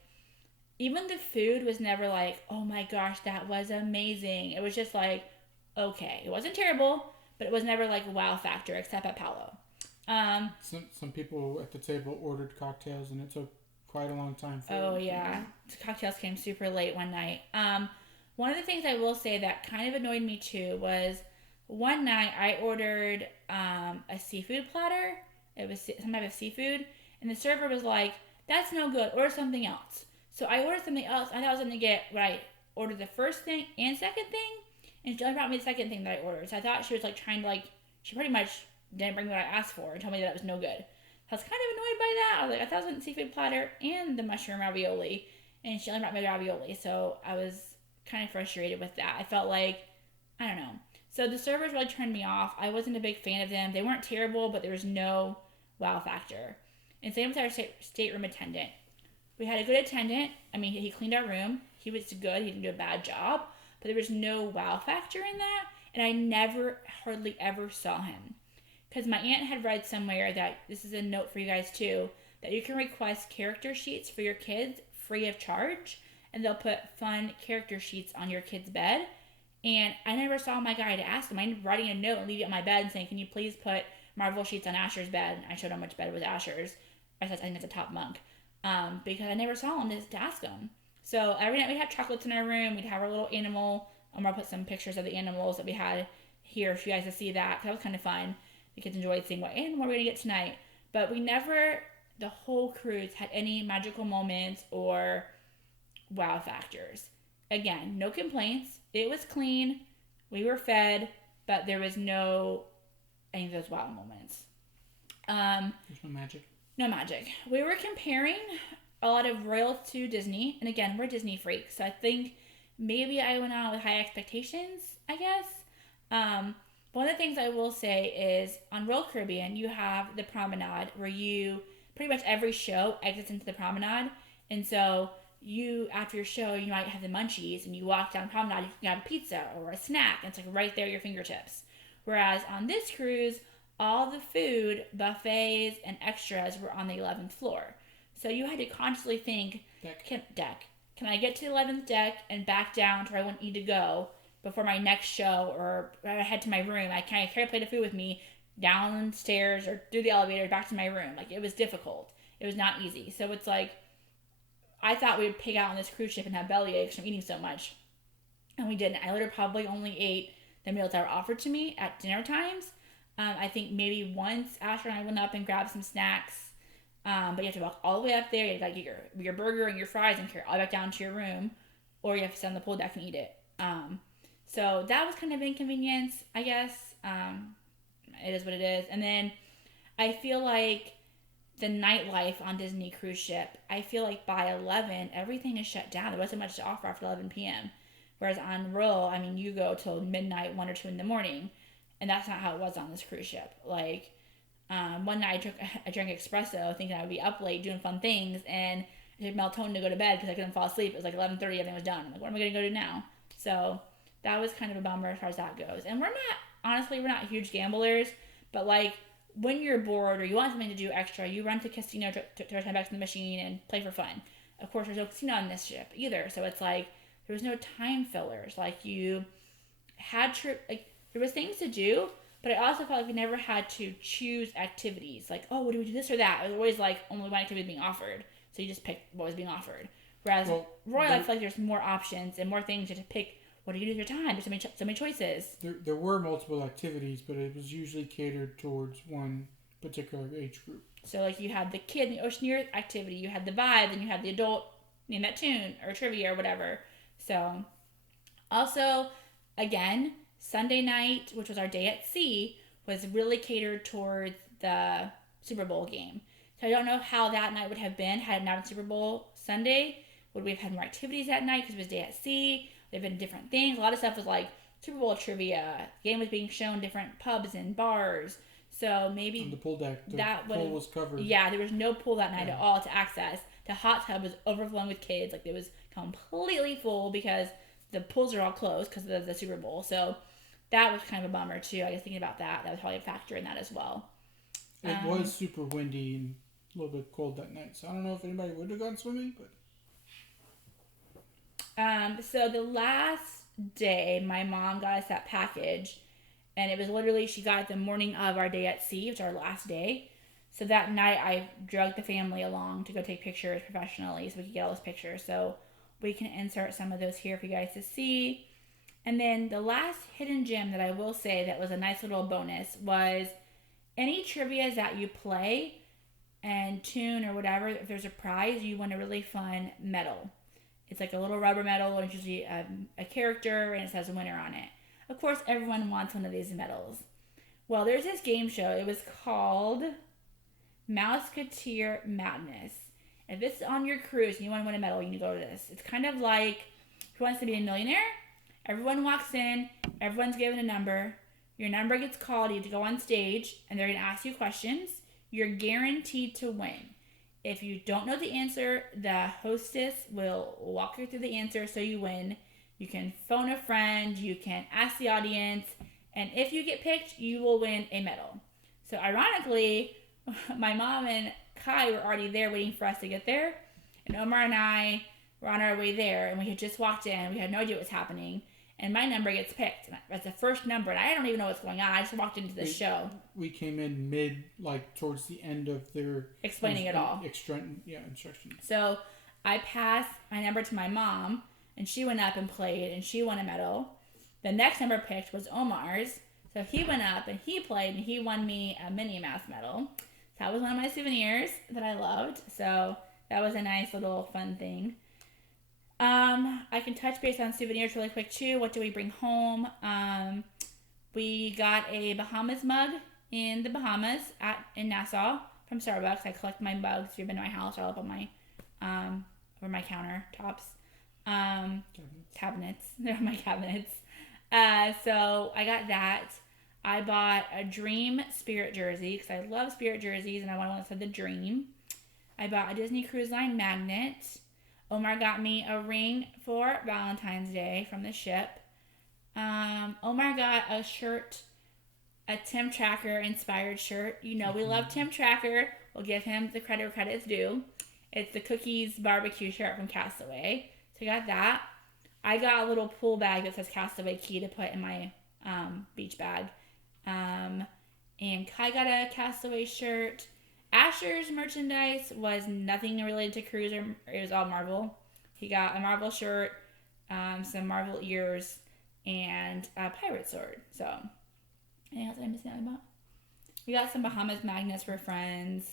even the food was never like, oh my gosh, that was amazing. It was just like, okay. It wasn't terrible, but it was never like wow factor, except at Palo. Some people at the table ordered cocktails, and it took quite a long time for Oh yeah, the cocktails came super late one night. One of the things I will say that kind of annoyed me too was one night I ordered a seafood platter. It was some type of seafood, and the server was like, "That's no good. Order something else." So I ordered something else. I thought I was gonna get what I ordered the first thing and second thing, and she only brought me the second thing that I ordered. So I thought she was like trying to like, she pretty much didn't bring me what I asked for and told me that it was no good. I was kind of annoyed by that. I was like, I thought it was a seafood platter and the mushroom ravioli, and she only brought me the ravioli. So I was kind of frustrated with that. I felt like, I don't know. So the servers really turned me off. I wasn't a big fan of them. They weren't terrible, but there was no wow factor. And same with our stateroom attendant. We had a good attendant. I mean, he cleaned our room. He was good. He didn't do a bad job. But there was no wow factor in that. And I never, hardly ever saw him. Because my aunt had read somewhere that, this is a note for you guys too, that you can request character sheets for your kids free of charge. And they'll put fun character sheets on your kid's bed. And I never saw my guy to ask him. I ended up writing a note and leaving it on my bed and saying, can you please put Marvel sheets on Asher's bed? And I showed him which bed was Asher's. I think that's a top bunk. Because I never saw him to ask him. So every night we'd have chocolates in our room. We'd have our little animal. I'll put some pictures of the animals that we had here for you guys to see that. That was kind of fun. The kids enjoyed seeing what animal we're going to get tonight. But we never, the whole cruise, had any magical moments or wow factors. Again, no complaints. It was clean. We were fed. But there was no any of those wow moments. There's no magic. No magic. We were comparing a lot of Royal to Disney. And again, we're Disney freaks. So I think maybe I went on with high expectations, I guess. One of the things I will say is on Royal Caribbean, you have the promenade where you, pretty much every show exits into the promenade. And so you, after your show, you might have the munchies and you walk down the promenade, you can have a pizza or a snack. And it's like right there at your fingertips. Whereas on this cruise, all the food, buffets, and extras were on the 11th floor. So you had to constantly think, can I get to the 11th deck and back down to where I want you to go before my next show, or head to my room? I can't carry a plate of food with me downstairs or through the elevator back to my room. Like, it was difficult. It was not easy. So it's like, I thought we would pig out on this cruise ship and have bellyaches from eating so much. And we didn't. I literally probably only ate the meals that were offered to me at dinner times. I think maybe once Asher and I went up and grabbed some snacks. But you have to walk all the way up there. You got to get your burger and your fries and carry all back down to your room. Or you have to sit on the pool deck and eat it. So that was kind of inconvenience, I guess. It is what it is. And then I feel like the nightlife on Disney cruise ship, I feel like by 11, everything is shut down. There wasn't much to offer after 11 p.m. Whereas on Royal, I mean, you go till midnight, 1 or 2 in the morning. And that's not how it was on this cruise ship. Like, one night I drank espresso thinking I would be up late doing fun things. And I took melatonin to go to bed because I couldn't fall asleep. It was like 11:30, everything was done. I'm like, what am I going to go do now? So that was kind of a bummer as far as that goes. And we're not huge gamblers. But like, when you're bored or you want something to do extra, you run to casino to return back to the machine and play for fun. Of course, there's no casino on this ship either. So it's like, there was no time fillers. Like, you had there was things to do, but I also felt like we never had to choose activities. Like, oh, what do we do, this or that? It was always like only one activity being offered. So you just picked what was being offered. Whereas Royal, I feel like there's more options and more things to pick. What do you do with your time? There's so many choices. There were multiple activities, but it was usually catered towards one particular age group. So, like, you had the kid in the Oceaneer activity, you had the vibe, then you had the adult, name that tune, or trivia, or whatever. So, also, again, Sunday night, which was our day at sea, was really catered towards the Super Bowl game. So I don't know how that night would have been had it not been Super Bowl Sunday. Would we have had more activities that night because it was day at sea? There have been different things. A lot of stuff was like Super Bowl trivia. The game was being shown different pubs and bars. So maybe on the pool deck, pool was covered. Yeah, there was no pool that night at all to access. The hot tub was overflowing with kids. Like, it was completely full because the pools are all closed because of the Super Bowl. So that was kind of a bummer too. I guess thinking about that was probably a factor in that as well. It was super windy and a little bit cold that night. So I don't know if anybody would have gone swimming, but. So the last day, my mom got us that package, and it was literally, she got it the morning of our day at sea, which is our last day. So that night, I drugged the family along to go take pictures professionally so we could get all those pictures. So we can insert some of those here for you guys to see. And then the last hidden gem that I will say that was a nice little bonus was any trivia that you play and tune or whatever, if there's a prize, you win a really fun medal. It's like a little rubber medal, and it's usually a character, and it says a winner on it. Of course, everyone wants one of these medals. Well, there's this game show. It was called Mouseketeer Madness. If it's on your cruise and you want to win a medal, you need to go to this. It's kind of like Who Wants to Be a Millionaire? Everyone walks in, everyone's given a number. Your number gets called, you have to go on stage, and they're going to ask you questions. You're guaranteed to win. If you don't know the answer, the hostess will walk you through the answer so you win. You can phone a friend, you can ask the audience, and if you get picked, you will win a medal. So ironically, my mom and Kai were already there waiting for us to get there, and Omar and I were on our way there, and we had just walked in. We had no idea what was happening, and my number gets picked. That's the first number, and I don't even know what's going on. I just walked into the show. We came in towards the end of their explaining it all. Instructions. So I passed my number to my mom, and she went up and played, and she won a medal. The next number picked was Omar's, so he went up and he played, and he won me a Minnie Mouse medal. So that was one of my souvenirs that I loved. So that was a nice little fun thing. I can touch base on souvenirs really quick too. What do we bring home? We got a Bahamas mug in the Bahamas in Nassau from Starbucks. I collect my mugs. If you've been to my house, all up on my over my countertops. Cabinets. They're on my cabinets. So I got that. I bought a Dream Spirit jersey because I love Spirit jerseys and I want one that said the Dream. I bought a Disney Cruise Line magnet. Omar got me a ring for Valentine's Day from the ship. Omar got a shirt a Tim Tracker inspired shirt. You know, we love Tim Tracker. We'll give him the credit where credit is due. It's the Cookies barbecue shirt from Castaway. So I got that. I got a little pool bag that says Castaway Key to put in my beach bag. And Kai got a Castaway shirt. Asher's merchandise was nothing related to cruise. It was all Marvel. He got a Marvel shirt, some Marvel ears, and a pirate sword. So, anything else I'm missing out about? We got some Bahamas magnets for friends.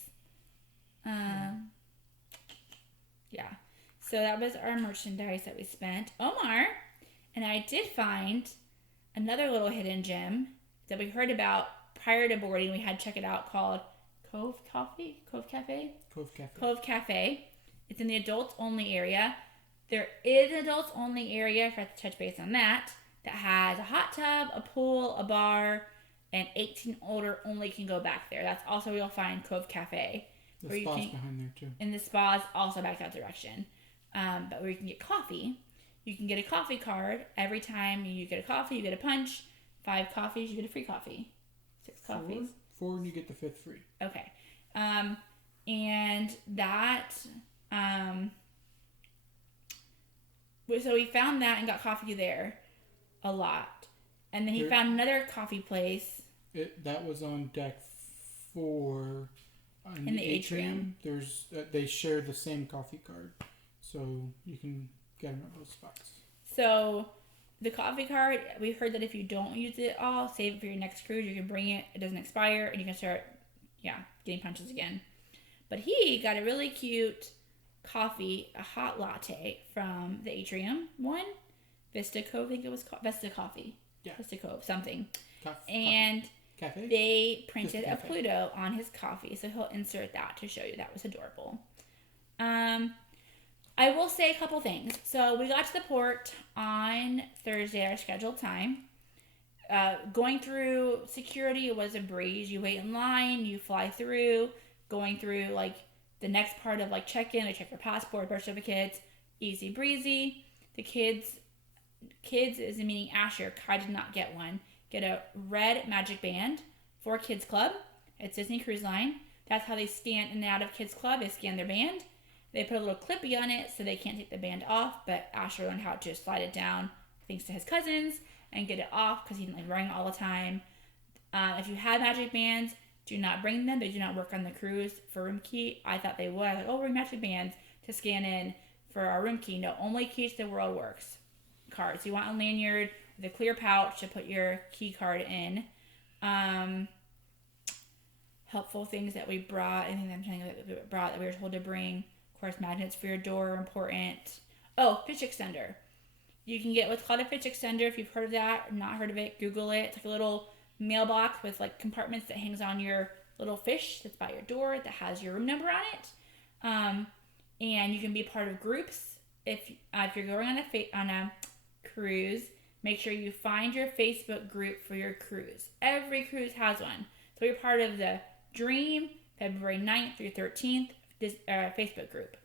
Yeah. So that was our merchandise that we spent. Omar and I did find another little hidden gem that we heard about prior to boarding. We had to check it out, called Cove Cafe. It's in the adults only area. There is an adults only area, if I have to touch base on that has a hot tub, a pool, a bar, and 18 older only can go back there. That's also where you'll find Cove Cafe. The spa's behind there too. And the spa is also back that direction. But where you can get coffee. You can get a coffee card. Every time you get a coffee, you get a punch. 5 coffees, you get a free coffee. 6 coffees. 4 and you get the 5th free. Okay. And that, so we found that and got coffee there a lot. And then he found another coffee place. That was on deck 4 in the atrium. There's they share the same coffee card, so you can get them at both spots. So the coffee card, we heard that if you don't use it all, save it for your next cruise. You can bring it; it doesn't expire, and you can start, getting punches again. But he got a really cute coffee, a hot latte from the atrium one, Vista Cove, I think it was called Vista Coffee. Yeah. Vista Cove, something. And Cafe? They printed a Pluto on his coffee, so he'll insert that to show you. That was adorable. I will say a couple things. So we got to the port on Thursday, our scheduled time. Going through security was a breeze. You wait in line, you fly through. Going through the next part of check-in, they check your passport, birth certificates, easy breezy. The kids is meaning Asher. Kai did not get one. Get a red magic band for Kids Club. It's Disney Cruise Line. That's how they scan in and out of Kids Club. They scan their band. They put a little clippy on it so they can't take the band off, but Asher learned how to slide it down thanks to his cousins and get it off because he didn't wearing it all the time. If you have magic bands, do not bring them. They do not work on the cruise for room key. I thought they would. I was like, bring magic bands to scan in for our room key. No, only Keys to the World works cards. You want a lanyard with a clear pouch to put your key card in. Helpful things that we brought. Anything I'm telling you that we brought that we were told to bring. Of course, magnets for your door are important. Oh, fish extender. You can get what's called a fish extender. If you've heard of that or not heard of it, Google it. It's like a little mailbox with compartments that hangs on your little fish that's by your door that has your room number on it. And you can be part of groups. If you're going on a cruise, make sure you find your Facebook group for your cruise. Every cruise has one. So you're part of the Dream February 9th through 13th Facebook group.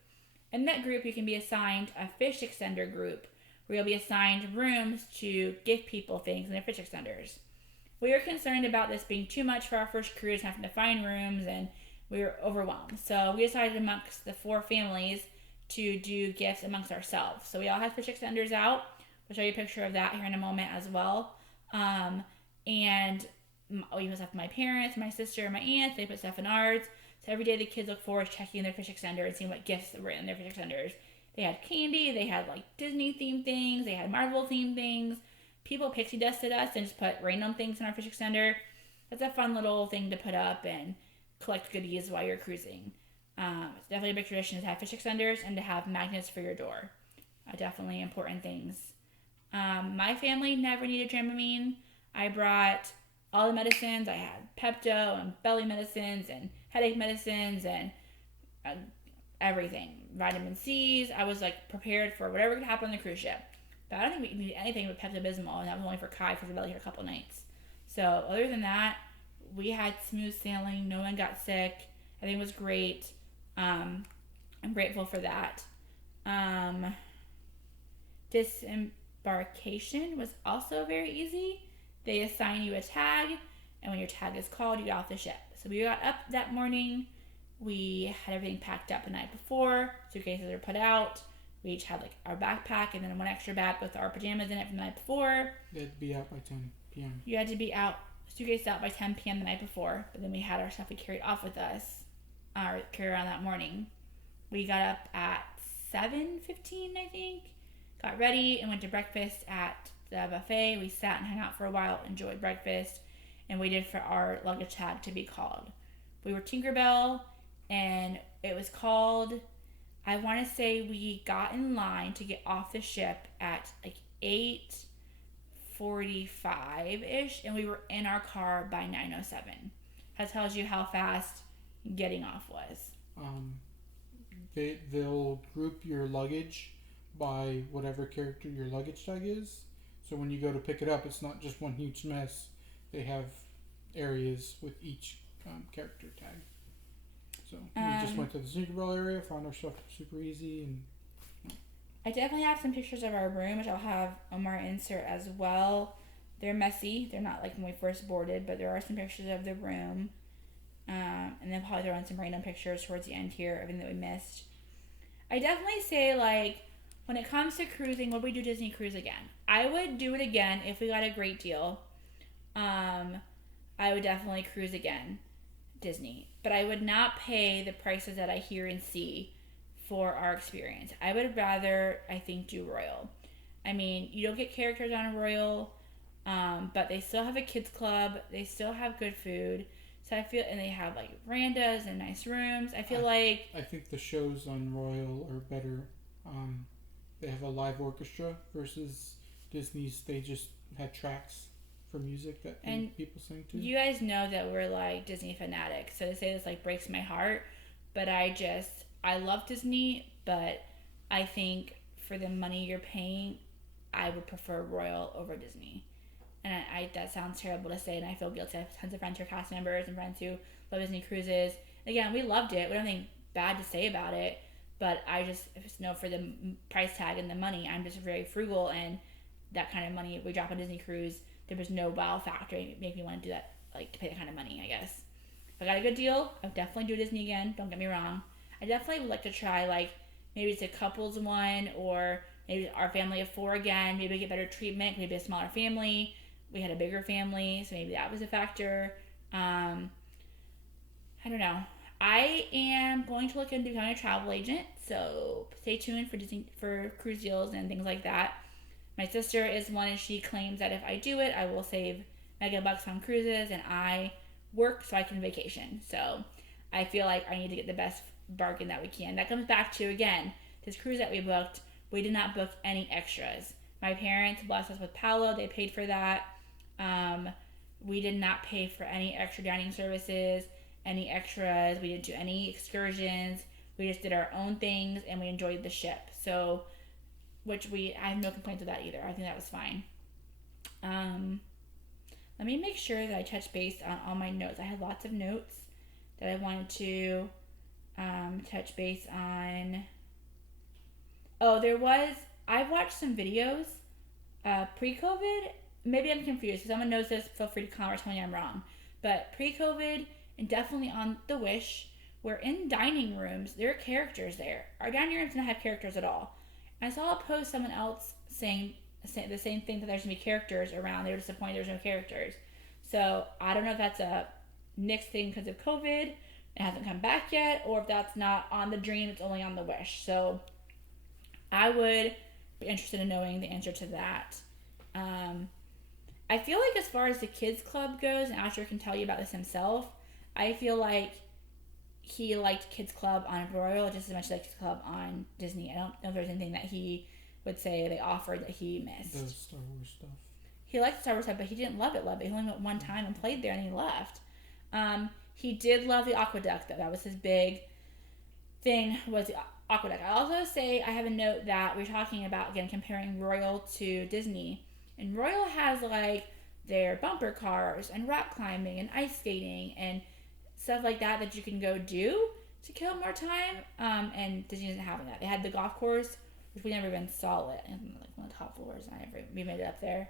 In that group, you can be assigned a fish extender group where you'll be assigned rooms to give people things in their fish extenders. We were concerned about this being too much for our first cruise, having to find rooms, and we were overwhelmed. So we decided amongst the 4 families to do gifts amongst ourselves. So we all have fish extenders out. We'll show you a picture of that here in a moment as well. And we put stuff in my parents, my sister, my aunt. They put stuff in ours. So every day the kids look forward to checking their fish extender and seeing what gifts were in their fish extenders. They had candy. They had Disney themed things. They had Marvel themed things. People pixie dusted us and just put random things in our fish extender. That's a fun little thing to put up and collect goodies while you're cruising. It's definitely a big tradition to have fish extenders and to have magnets for your door. Definitely important things. My family never needed Dramamine. I brought all the medicines. I had Pepto and belly medicines and headache medicines and everything. Vitamin C's. I was prepared for whatever could happen on the cruise ship. But I don't think we needed anything but Pepto-Bismol, and that was only for Kai because we belly here a couple nights. So other than that, we had smooth sailing. No one got sick. Everything was great. I'm grateful for that. Disembarkation was also very easy. They assign you a tag, and when your tag is called, you get off the ship. So we got up that morning. We had everything packed up the night before. Suitcases were put out. We each had like our backpack and then one extra bag with our pajamas in it from the night before. They had to be out by 10 p.m. You had to be out, suitcase out by 10 p.m. the night before. But then we had our stuff we carried off with us, or carried around that morning. We got up at 7:15, I think. Got ready and went to breakfast at the buffet. We sat and hung out for a while, enjoyed breakfast, and waited for our luggage tag to be called. We were Tinkerbell, and it was called, I want to say we got in line to get off the ship at like 8:45-ish, and we were in our car by 9:07. That tells you how fast getting off was. They'll group your luggage by whatever character your luggage tag is. So when you go to pick it up, it's not just one huge mess. They have areas with each character tag. So we just went to the Tinkerbell area, found our stuff super easy, and I definitely have some pictures of our room, which I'll have Omar insert as well. They're messy. They're not like when we first boarded, but there are some pictures of the room. And then probably throw in some random pictures towards the end here, everything that we missed. I definitely say, like, when it comes to cruising, would we do Disney Cruise again? I would do it again if we got a great deal. I would definitely cruise again, Disney. But I would not pay the prices that I hear and see for our experience. I would rather, I think, do Royal. I mean, you don't get characters on Royal, but they still have a kids club. They still have good food. So I feel, and they have like verandas and nice rooms. I think the shows on Royal are better. They have a live orchestra versus Disney's. They just had tracks for music that people sing to. You guys know that we're like Disney fanatics, so to say this like breaks my heart. But I love Disney, but I think for the money you're paying, I would prefer Royal over Disney. And that sounds terrible to say, and I feel guilty. I have tons of friends who are cast members and friends who love Disney cruises. Again, we loved it. We don't have anything bad to say about it, but I just know for the price tag and the money, I'm just very frugal, and that kind of money, we drop a Disney cruise, there was no wow factor to make me want to do that, like to pay that kind of money, I guess. If I got a good deal, I would definitely do Disney again, don't get me wrong. I definitely would like to try, like, maybe it's a couples one, or maybe our family of 4 again, maybe get better treatment, maybe a smaller family. We had a bigger family, so maybe that was a factor. I don't know. I am going to look into becoming a travel agent, so stay tuned for cruise deals and things like that. My sister is one, and she claims that if I do it, I will save mega bucks on cruises, and I work so I can vacation. So I feel like I need to get the best bargain that we can. That comes back to, again, this cruise that we booked, we did not book any extras. My parents blessed us with Paolo. They paid for that. We did not pay for any extra dining services, any extras. We didn't do any excursions. We just did our own things, and we enjoyed the ship. So, I have no complaints with that either. I think that was fine. Let me make sure that I touch base on all my notes. I had lots of notes that I wanted to touch base on. Oh, I've watched some videos pre-COVID. Maybe I'm confused. If someone knows this, feel free to comment or tell me I'm wrong. But pre-COVID, and definitely on the Wish, we're in dining rooms. There are characters there. Our dining rooms didn't have characters at all. And I saw a post, someone else saying the same thing, that there's going to be characters around. They were disappointed there's no characters. So I don't know if that's a next thing because of COVID. It hasn't come back yet. Or if that's not on the Dream, it's only on the Wish. So I would be interested in knowing the answer to that. I feel like as far as the kids club goes, and Asher can tell you about this himself, I feel like he liked kids club on Royal just as much as like kids club on Disney. I don't know if there's anything that he would say they offered that he missed. The Star Wars stuff. He liked Star Wars stuff, but he didn't love it. He only went one time and played there, and he left. He did love the Aqueduct, though. That was his big thing, was the Aqueduct. I also say I have a note that we're talking about, again, comparing Royal to Disney. And Royal has, like, their bumper cars and rock climbing and ice skating and stuff like that you can go do to kill more time. And Disney doesn't have that. They had the golf course, which we never even saw it. Like one of the top floors. We made it up there.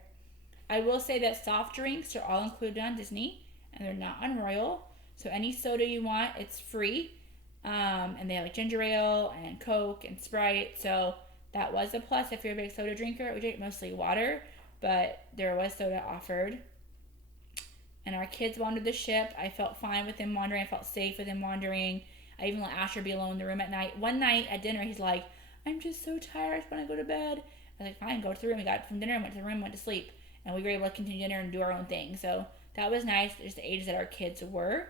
I will say that soft drinks are all included on Disney. and they're not on Royal. So any soda you want, it's free. And they have like ginger ale and Coke and Sprite. So that was a plus if you're a big soda drinker. We drink mostly water, but there was soda offered. And our kids wandered the ship. I felt fine with them wandering. I felt safe with them wandering. I even let Asher be alone in the room at night. One night at dinner, he's like, I'm just so tired. I just want to go to bed. I was like, fine, go to the room. We got up from dinner, went to the room, went to sleep. And we were able to continue dinner and do our own thing. So that was nice. There's the ages that our kids were.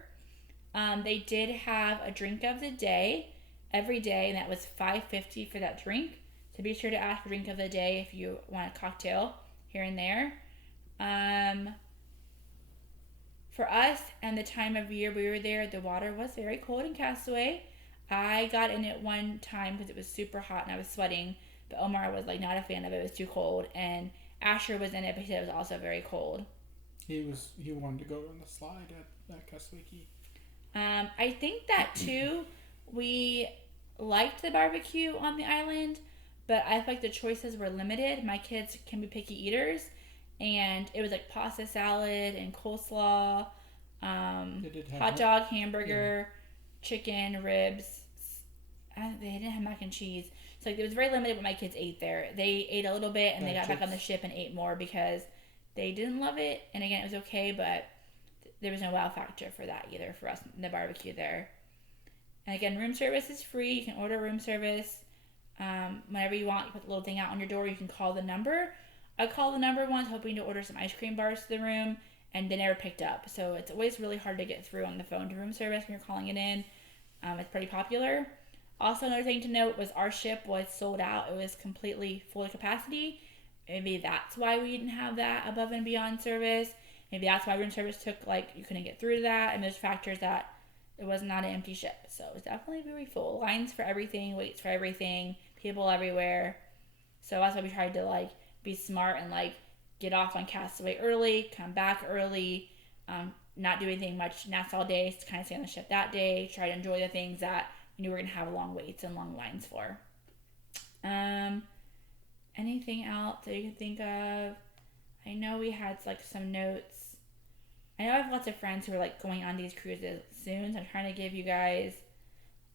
They did have a drink of the day every day, and that was $5.50 for that drink. So be sure to ask for drink of the day if you want a cocktail here and there. For us and the time of year we were there, the water was very cold in Castaway. I got in it one time because it was super hot and I was sweating, but Omar was like not a fan of it. It was too cold, and Asher was in it, but he said it was also very cold. He wanted to go on the slide at Castaway Cay. I think that too. We liked the barbecue on the island, but I feel like the choices were limited. My kids can be picky eaters, and it was like pasta salad and coleslaw, hot dog, hamburger, chicken, ribs. They didn't have mac and cheese. So like, it was very limited what my kids ate there. They ate a little bit and they got back on the ship and ate more because they didn't love it. And again, it was okay, but there was no wow factor for that either for us in the barbecue there. And again, room service is free. You can order room service whenever you want. You put the little thing out on your door. You can call the number. I called the number once hoping to order some ice cream bars to the room, and they never picked up. So it's always really hard to get through on the phone to room service when you're calling it in. It's pretty popular. Also, another thing to note was our ship was sold out. It was completely full of capacity. Maybe that's why we didn't have that above and beyond service. Maybe that's why room service took, like, you couldn't get through to that. And there's factors that it was not an empty ship. So it was definitely very full. Lines for everything, waits for everything, people everywhere. So that's why we tried to, like, be smart and, like, get off on Castaway early, come back early, not do anything much Nassau days, to kind of stay on the ship that day, try to enjoy the things that we knew we were going to have long waits and long lines for. Anything else that you can think of? I know we had like some notes. I know I have lots of friends who are like going on these cruises soon, so I'm trying to give you guys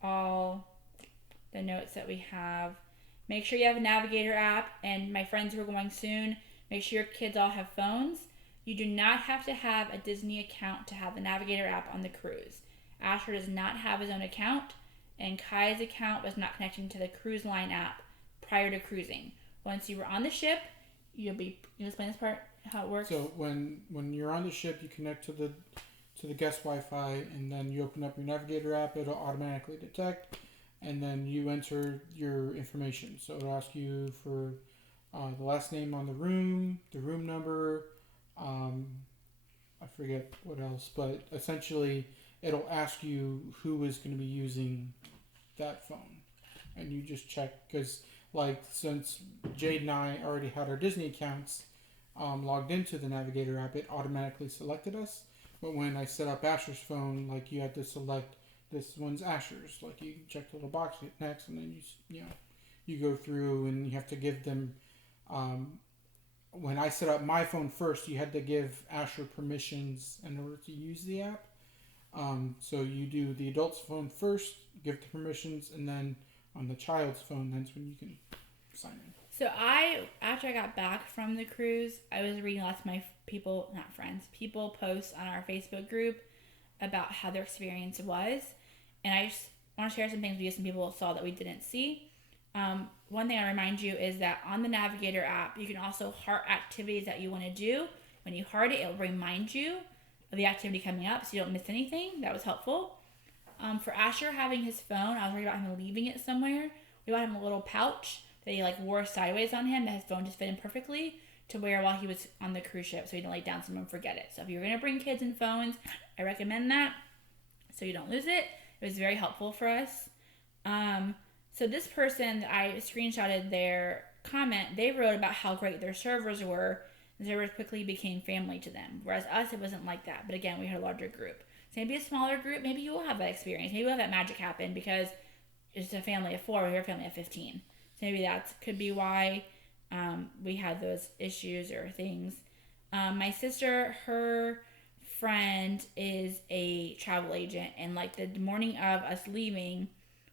all the notes that we have. Make sure you have a Navigator app, and my friends who are going soon, make sure your kids all have phones. You do not have to have a Disney account to have the Navigator app on the cruise. Asher does not have his own account, and Kai's account was not connecting to the cruise line app prior to cruising. Once you were on the ship, you explain this part, how it works? So when you're on the ship, you connect to the guest Wi-Fi, and then you open up your Navigator app. It'll automatically detect, and then you enter your information. So it'll ask you for the last name on the room number. I forget what else, but essentially it'll ask you who is going to be using that phone, and you just check because. Like, since Jade and I already had our Disney accounts logged into the Navigator app, it automatically selected us. But when I set up Asher's phone, like, you had to select this one's Asher's. Like, you check the little box next, and then you go through and you have to give them. When I set up my phone first, you had to give Asher permissions in order to use the app. So you do the adult's phone first, give the permissions, and then on the child's phone, that's when you can sign in. So after I got back from the cruise, I was reading lots of my people posts on our Facebook group about how their experience was. And I just want to share some things with you some people saw that we didn't see. One thing I remind you is that on the Navigator app, you can also heart activities that you want to do. When you heart it, it'll remind you of the activity coming up so you don't miss anything. That was helpful. For Asher having his phone, I was worried about him leaving it somewhere. We bought him a little pouch that he like wore sideways on him that his phone just fit in perfectly to wear while he was on the cruise ship so he didn't lay down somewhere and forget it. So if you're going to bring kids and phones, I recommend that so you don't lose it. It was very helpful for us. So this person, I screenshotted their comment, they wrote about how great their servers were, and servers quickly became family to them. Whereas us, it wasn't like that. But again, we had a larger group. So maybe a smaller group, maybe you will have that experience. Maybe you'll have that magic happen because it's a family of 4, we're a family of 15. So maybe that could be why we had those issues or things. My sister, her friend is a travel agent, and like the morning of us leaving,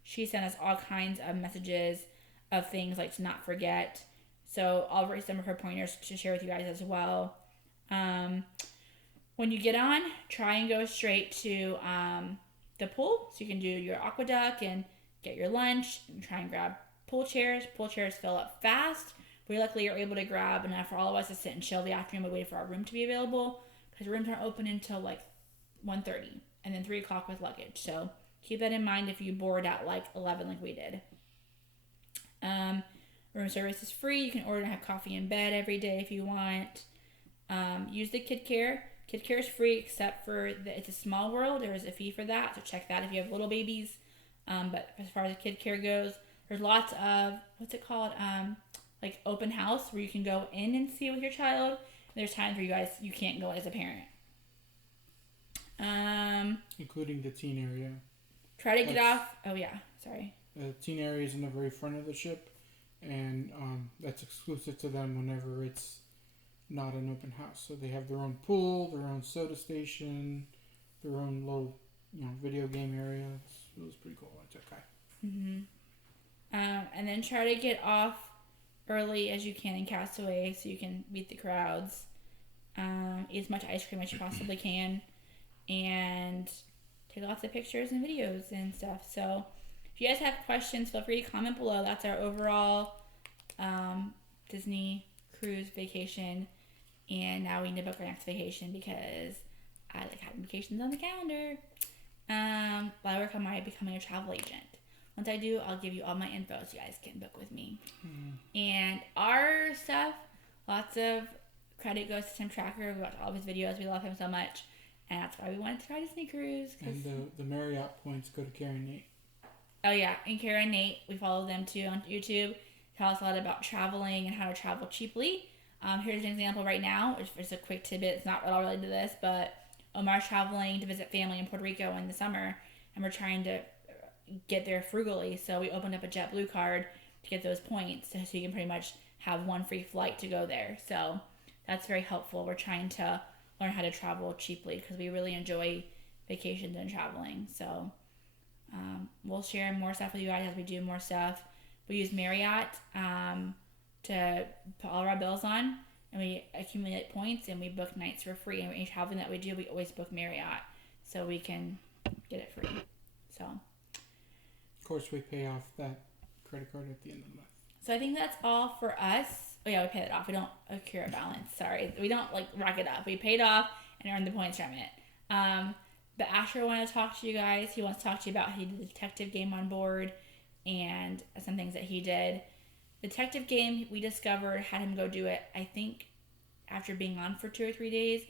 she sent us all kinds of messages of things like to not forget. So I'll write some of her pointers to share with you guys as well. When you get on, try and go straight to the pool, so you can do your aqueduct and get your lunch, and try and grab pool chairs. Pool chairs fill up fast. We luckily are able to grab enough for all of us to sit and chill the afternoon. We wait for our room to be available because rooms aren't open until like 1:30 and then 3 o'clock with luggage. So keep that in mind if you board at like 11 like we did. Room service is free. You can order and have coffee in bed every day if you want. Use the Kid Care. Kid Care is free except for it's a small world. There is a fee for that, so check that if you have little babies. But as far as Kid Care goes, there's lots of, what's it called? Like open house where you can go in and see with your child. There's times where you can't go as a parent. Including the teen area. Try to get off. Oh yeah, sorry. The teen area is in the very front of the ship, and that's exclusive to them whenever it's not an open house. So they have their own pool, their own soda station, their own little, video game area. It was pretty cool. It's okay. Mm-hmm. And then try to get off early as you can in Castaway so you can beat the crowds. Eat as much ice cream as you possibly can, and take lots of pictures and videos and stuff. So if you guys have questions, feel free to comment below. That's our overall Disney cruise vacation, and now we need to book our next vacation because I like having vacations on the calendar. While I work on my becoming a travel agent. Once I do, I'll give you all my info so you guys can book with me. And our stuff, lots of credit goes to Tim Tracker. We watch all of his videos. We love him so much. And that's why we wanted to try Disney Cruise. And the Marriott points go to Kara and Nate. Oh, yeah. And Kara and Nate, we follow them too on YouTube. Tell us a lot about traveling and how to travel cheaply. Here's an example right now. It's a quick tidbit. It's not at all related to this, but Omar's traveling to visit family in Puerto Rico in the summer, and we're trying to get there frugally. So we opened up a JetBlue card to get those points so you can pretty much have one free flight to go there. So that's very helpful. We're trying to learn how to travel cheaply because we really enjoy vacations and traveling. So we'll share more stuff with you guys as we do more stuff. We use Marriott to put all of our bills on, and we accumulate points, and we book nights for free. And any traveling that we do, we always book Marriott so we can get it free. So, of course, we pay off that credit card at the end of the month. So I think that's all for us. Oh yeah, we pay it off. We don't accrue a balance. Sorry, we don't rack it up. We paid off and earned the points from it. But Asher wanted to talk to you guys. He wants to talk to you about how he did the detective game on board and some things that he did. The detective game, we discovered, had him go do it, I think, after being on for 2 or 3 days.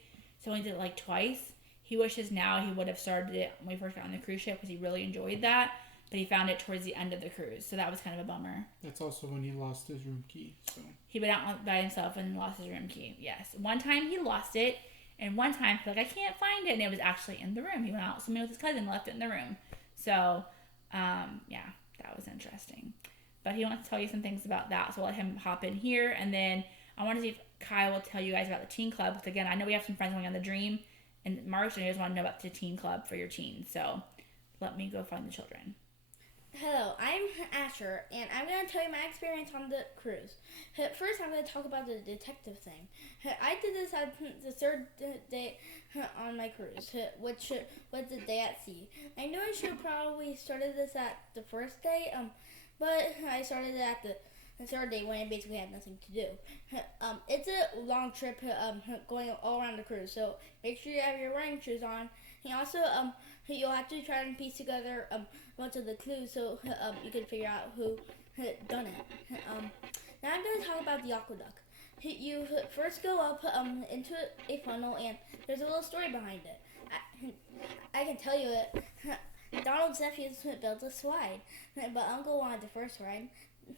So he only did it twice. He wishes now he would have started it when we first got on the cruise ship because he really enjoyed that. But he found it towards the end of the cruise. So that was kind of a bummer. That's also when he lost his room key. So he went out by himself and lost his room key. Yes. One time he lost it. And one time he's like, I can't find it. And it was actually in the room. He went out with somebody with his cousin and left it in the room. So, yeah, that was interesting. But he wants to tell you some things about that. So we'll let him hop in here. And then I want to see if Kyle will tell you guys about the teen club. Because, again, I know we have some friends going on the Dream in March. And you guys want to know about the teen club for your teens. So let me go find the children. Hello, I'm Asher, and I'm going to tell you my experience on the cruise. First, I'm going to talk about the detective thing. I did this at the third day on my cruise, which was the day at sea. I knew I should have probably started this at the first day, but I started it at the third day when I basically had nothing to do. It's a long trip going all around the cruise, so make sure you have your running shoes on. And also, you'll have to try and piece together a bunch of the clues so you can figure out who done it. Now I'm going to talk about the aqueduct. You first go up into a funnel, and there's a little story behind it. I can tell you it. Donald's nephews built a slide, but Uncle wanted the first ride.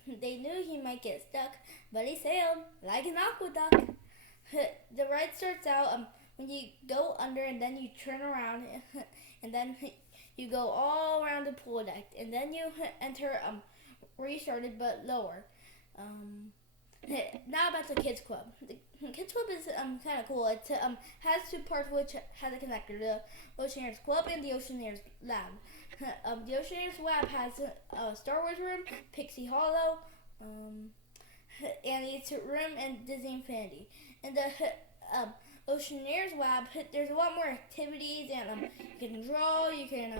They knew he might get stuck, but he sailed like an aqueduct. The ride starts out when you go under, and then you turn around, and then you go all around the pool deck, and then you enter where you started, but lower. Now about the kids club. The Kids Club is kind of cool. It has two parts which has a connector: the Oceaneers Club and the Oceaneers Lab. The Oceaneers Lab has a Star Wars room, Pixie Hollow, and it's a room in Disney Infinity. And the Oceaneers Lab, there's a lot more activities, and you can draw. You can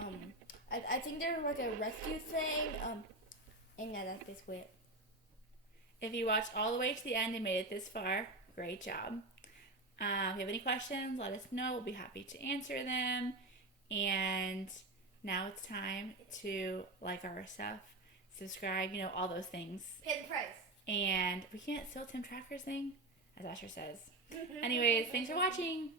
I think there's like a rescue thing. And yeah, that's basically it. If you watched all the way to the end and made it this far, great job. If you have any questions, let us know. We'll be happy to answer them. And now it's time to like our stuff, subscribe, all those things. Pay the price. And we can't steal Tim Tracker's thing, as Asher says. Anyways, thanks for watching.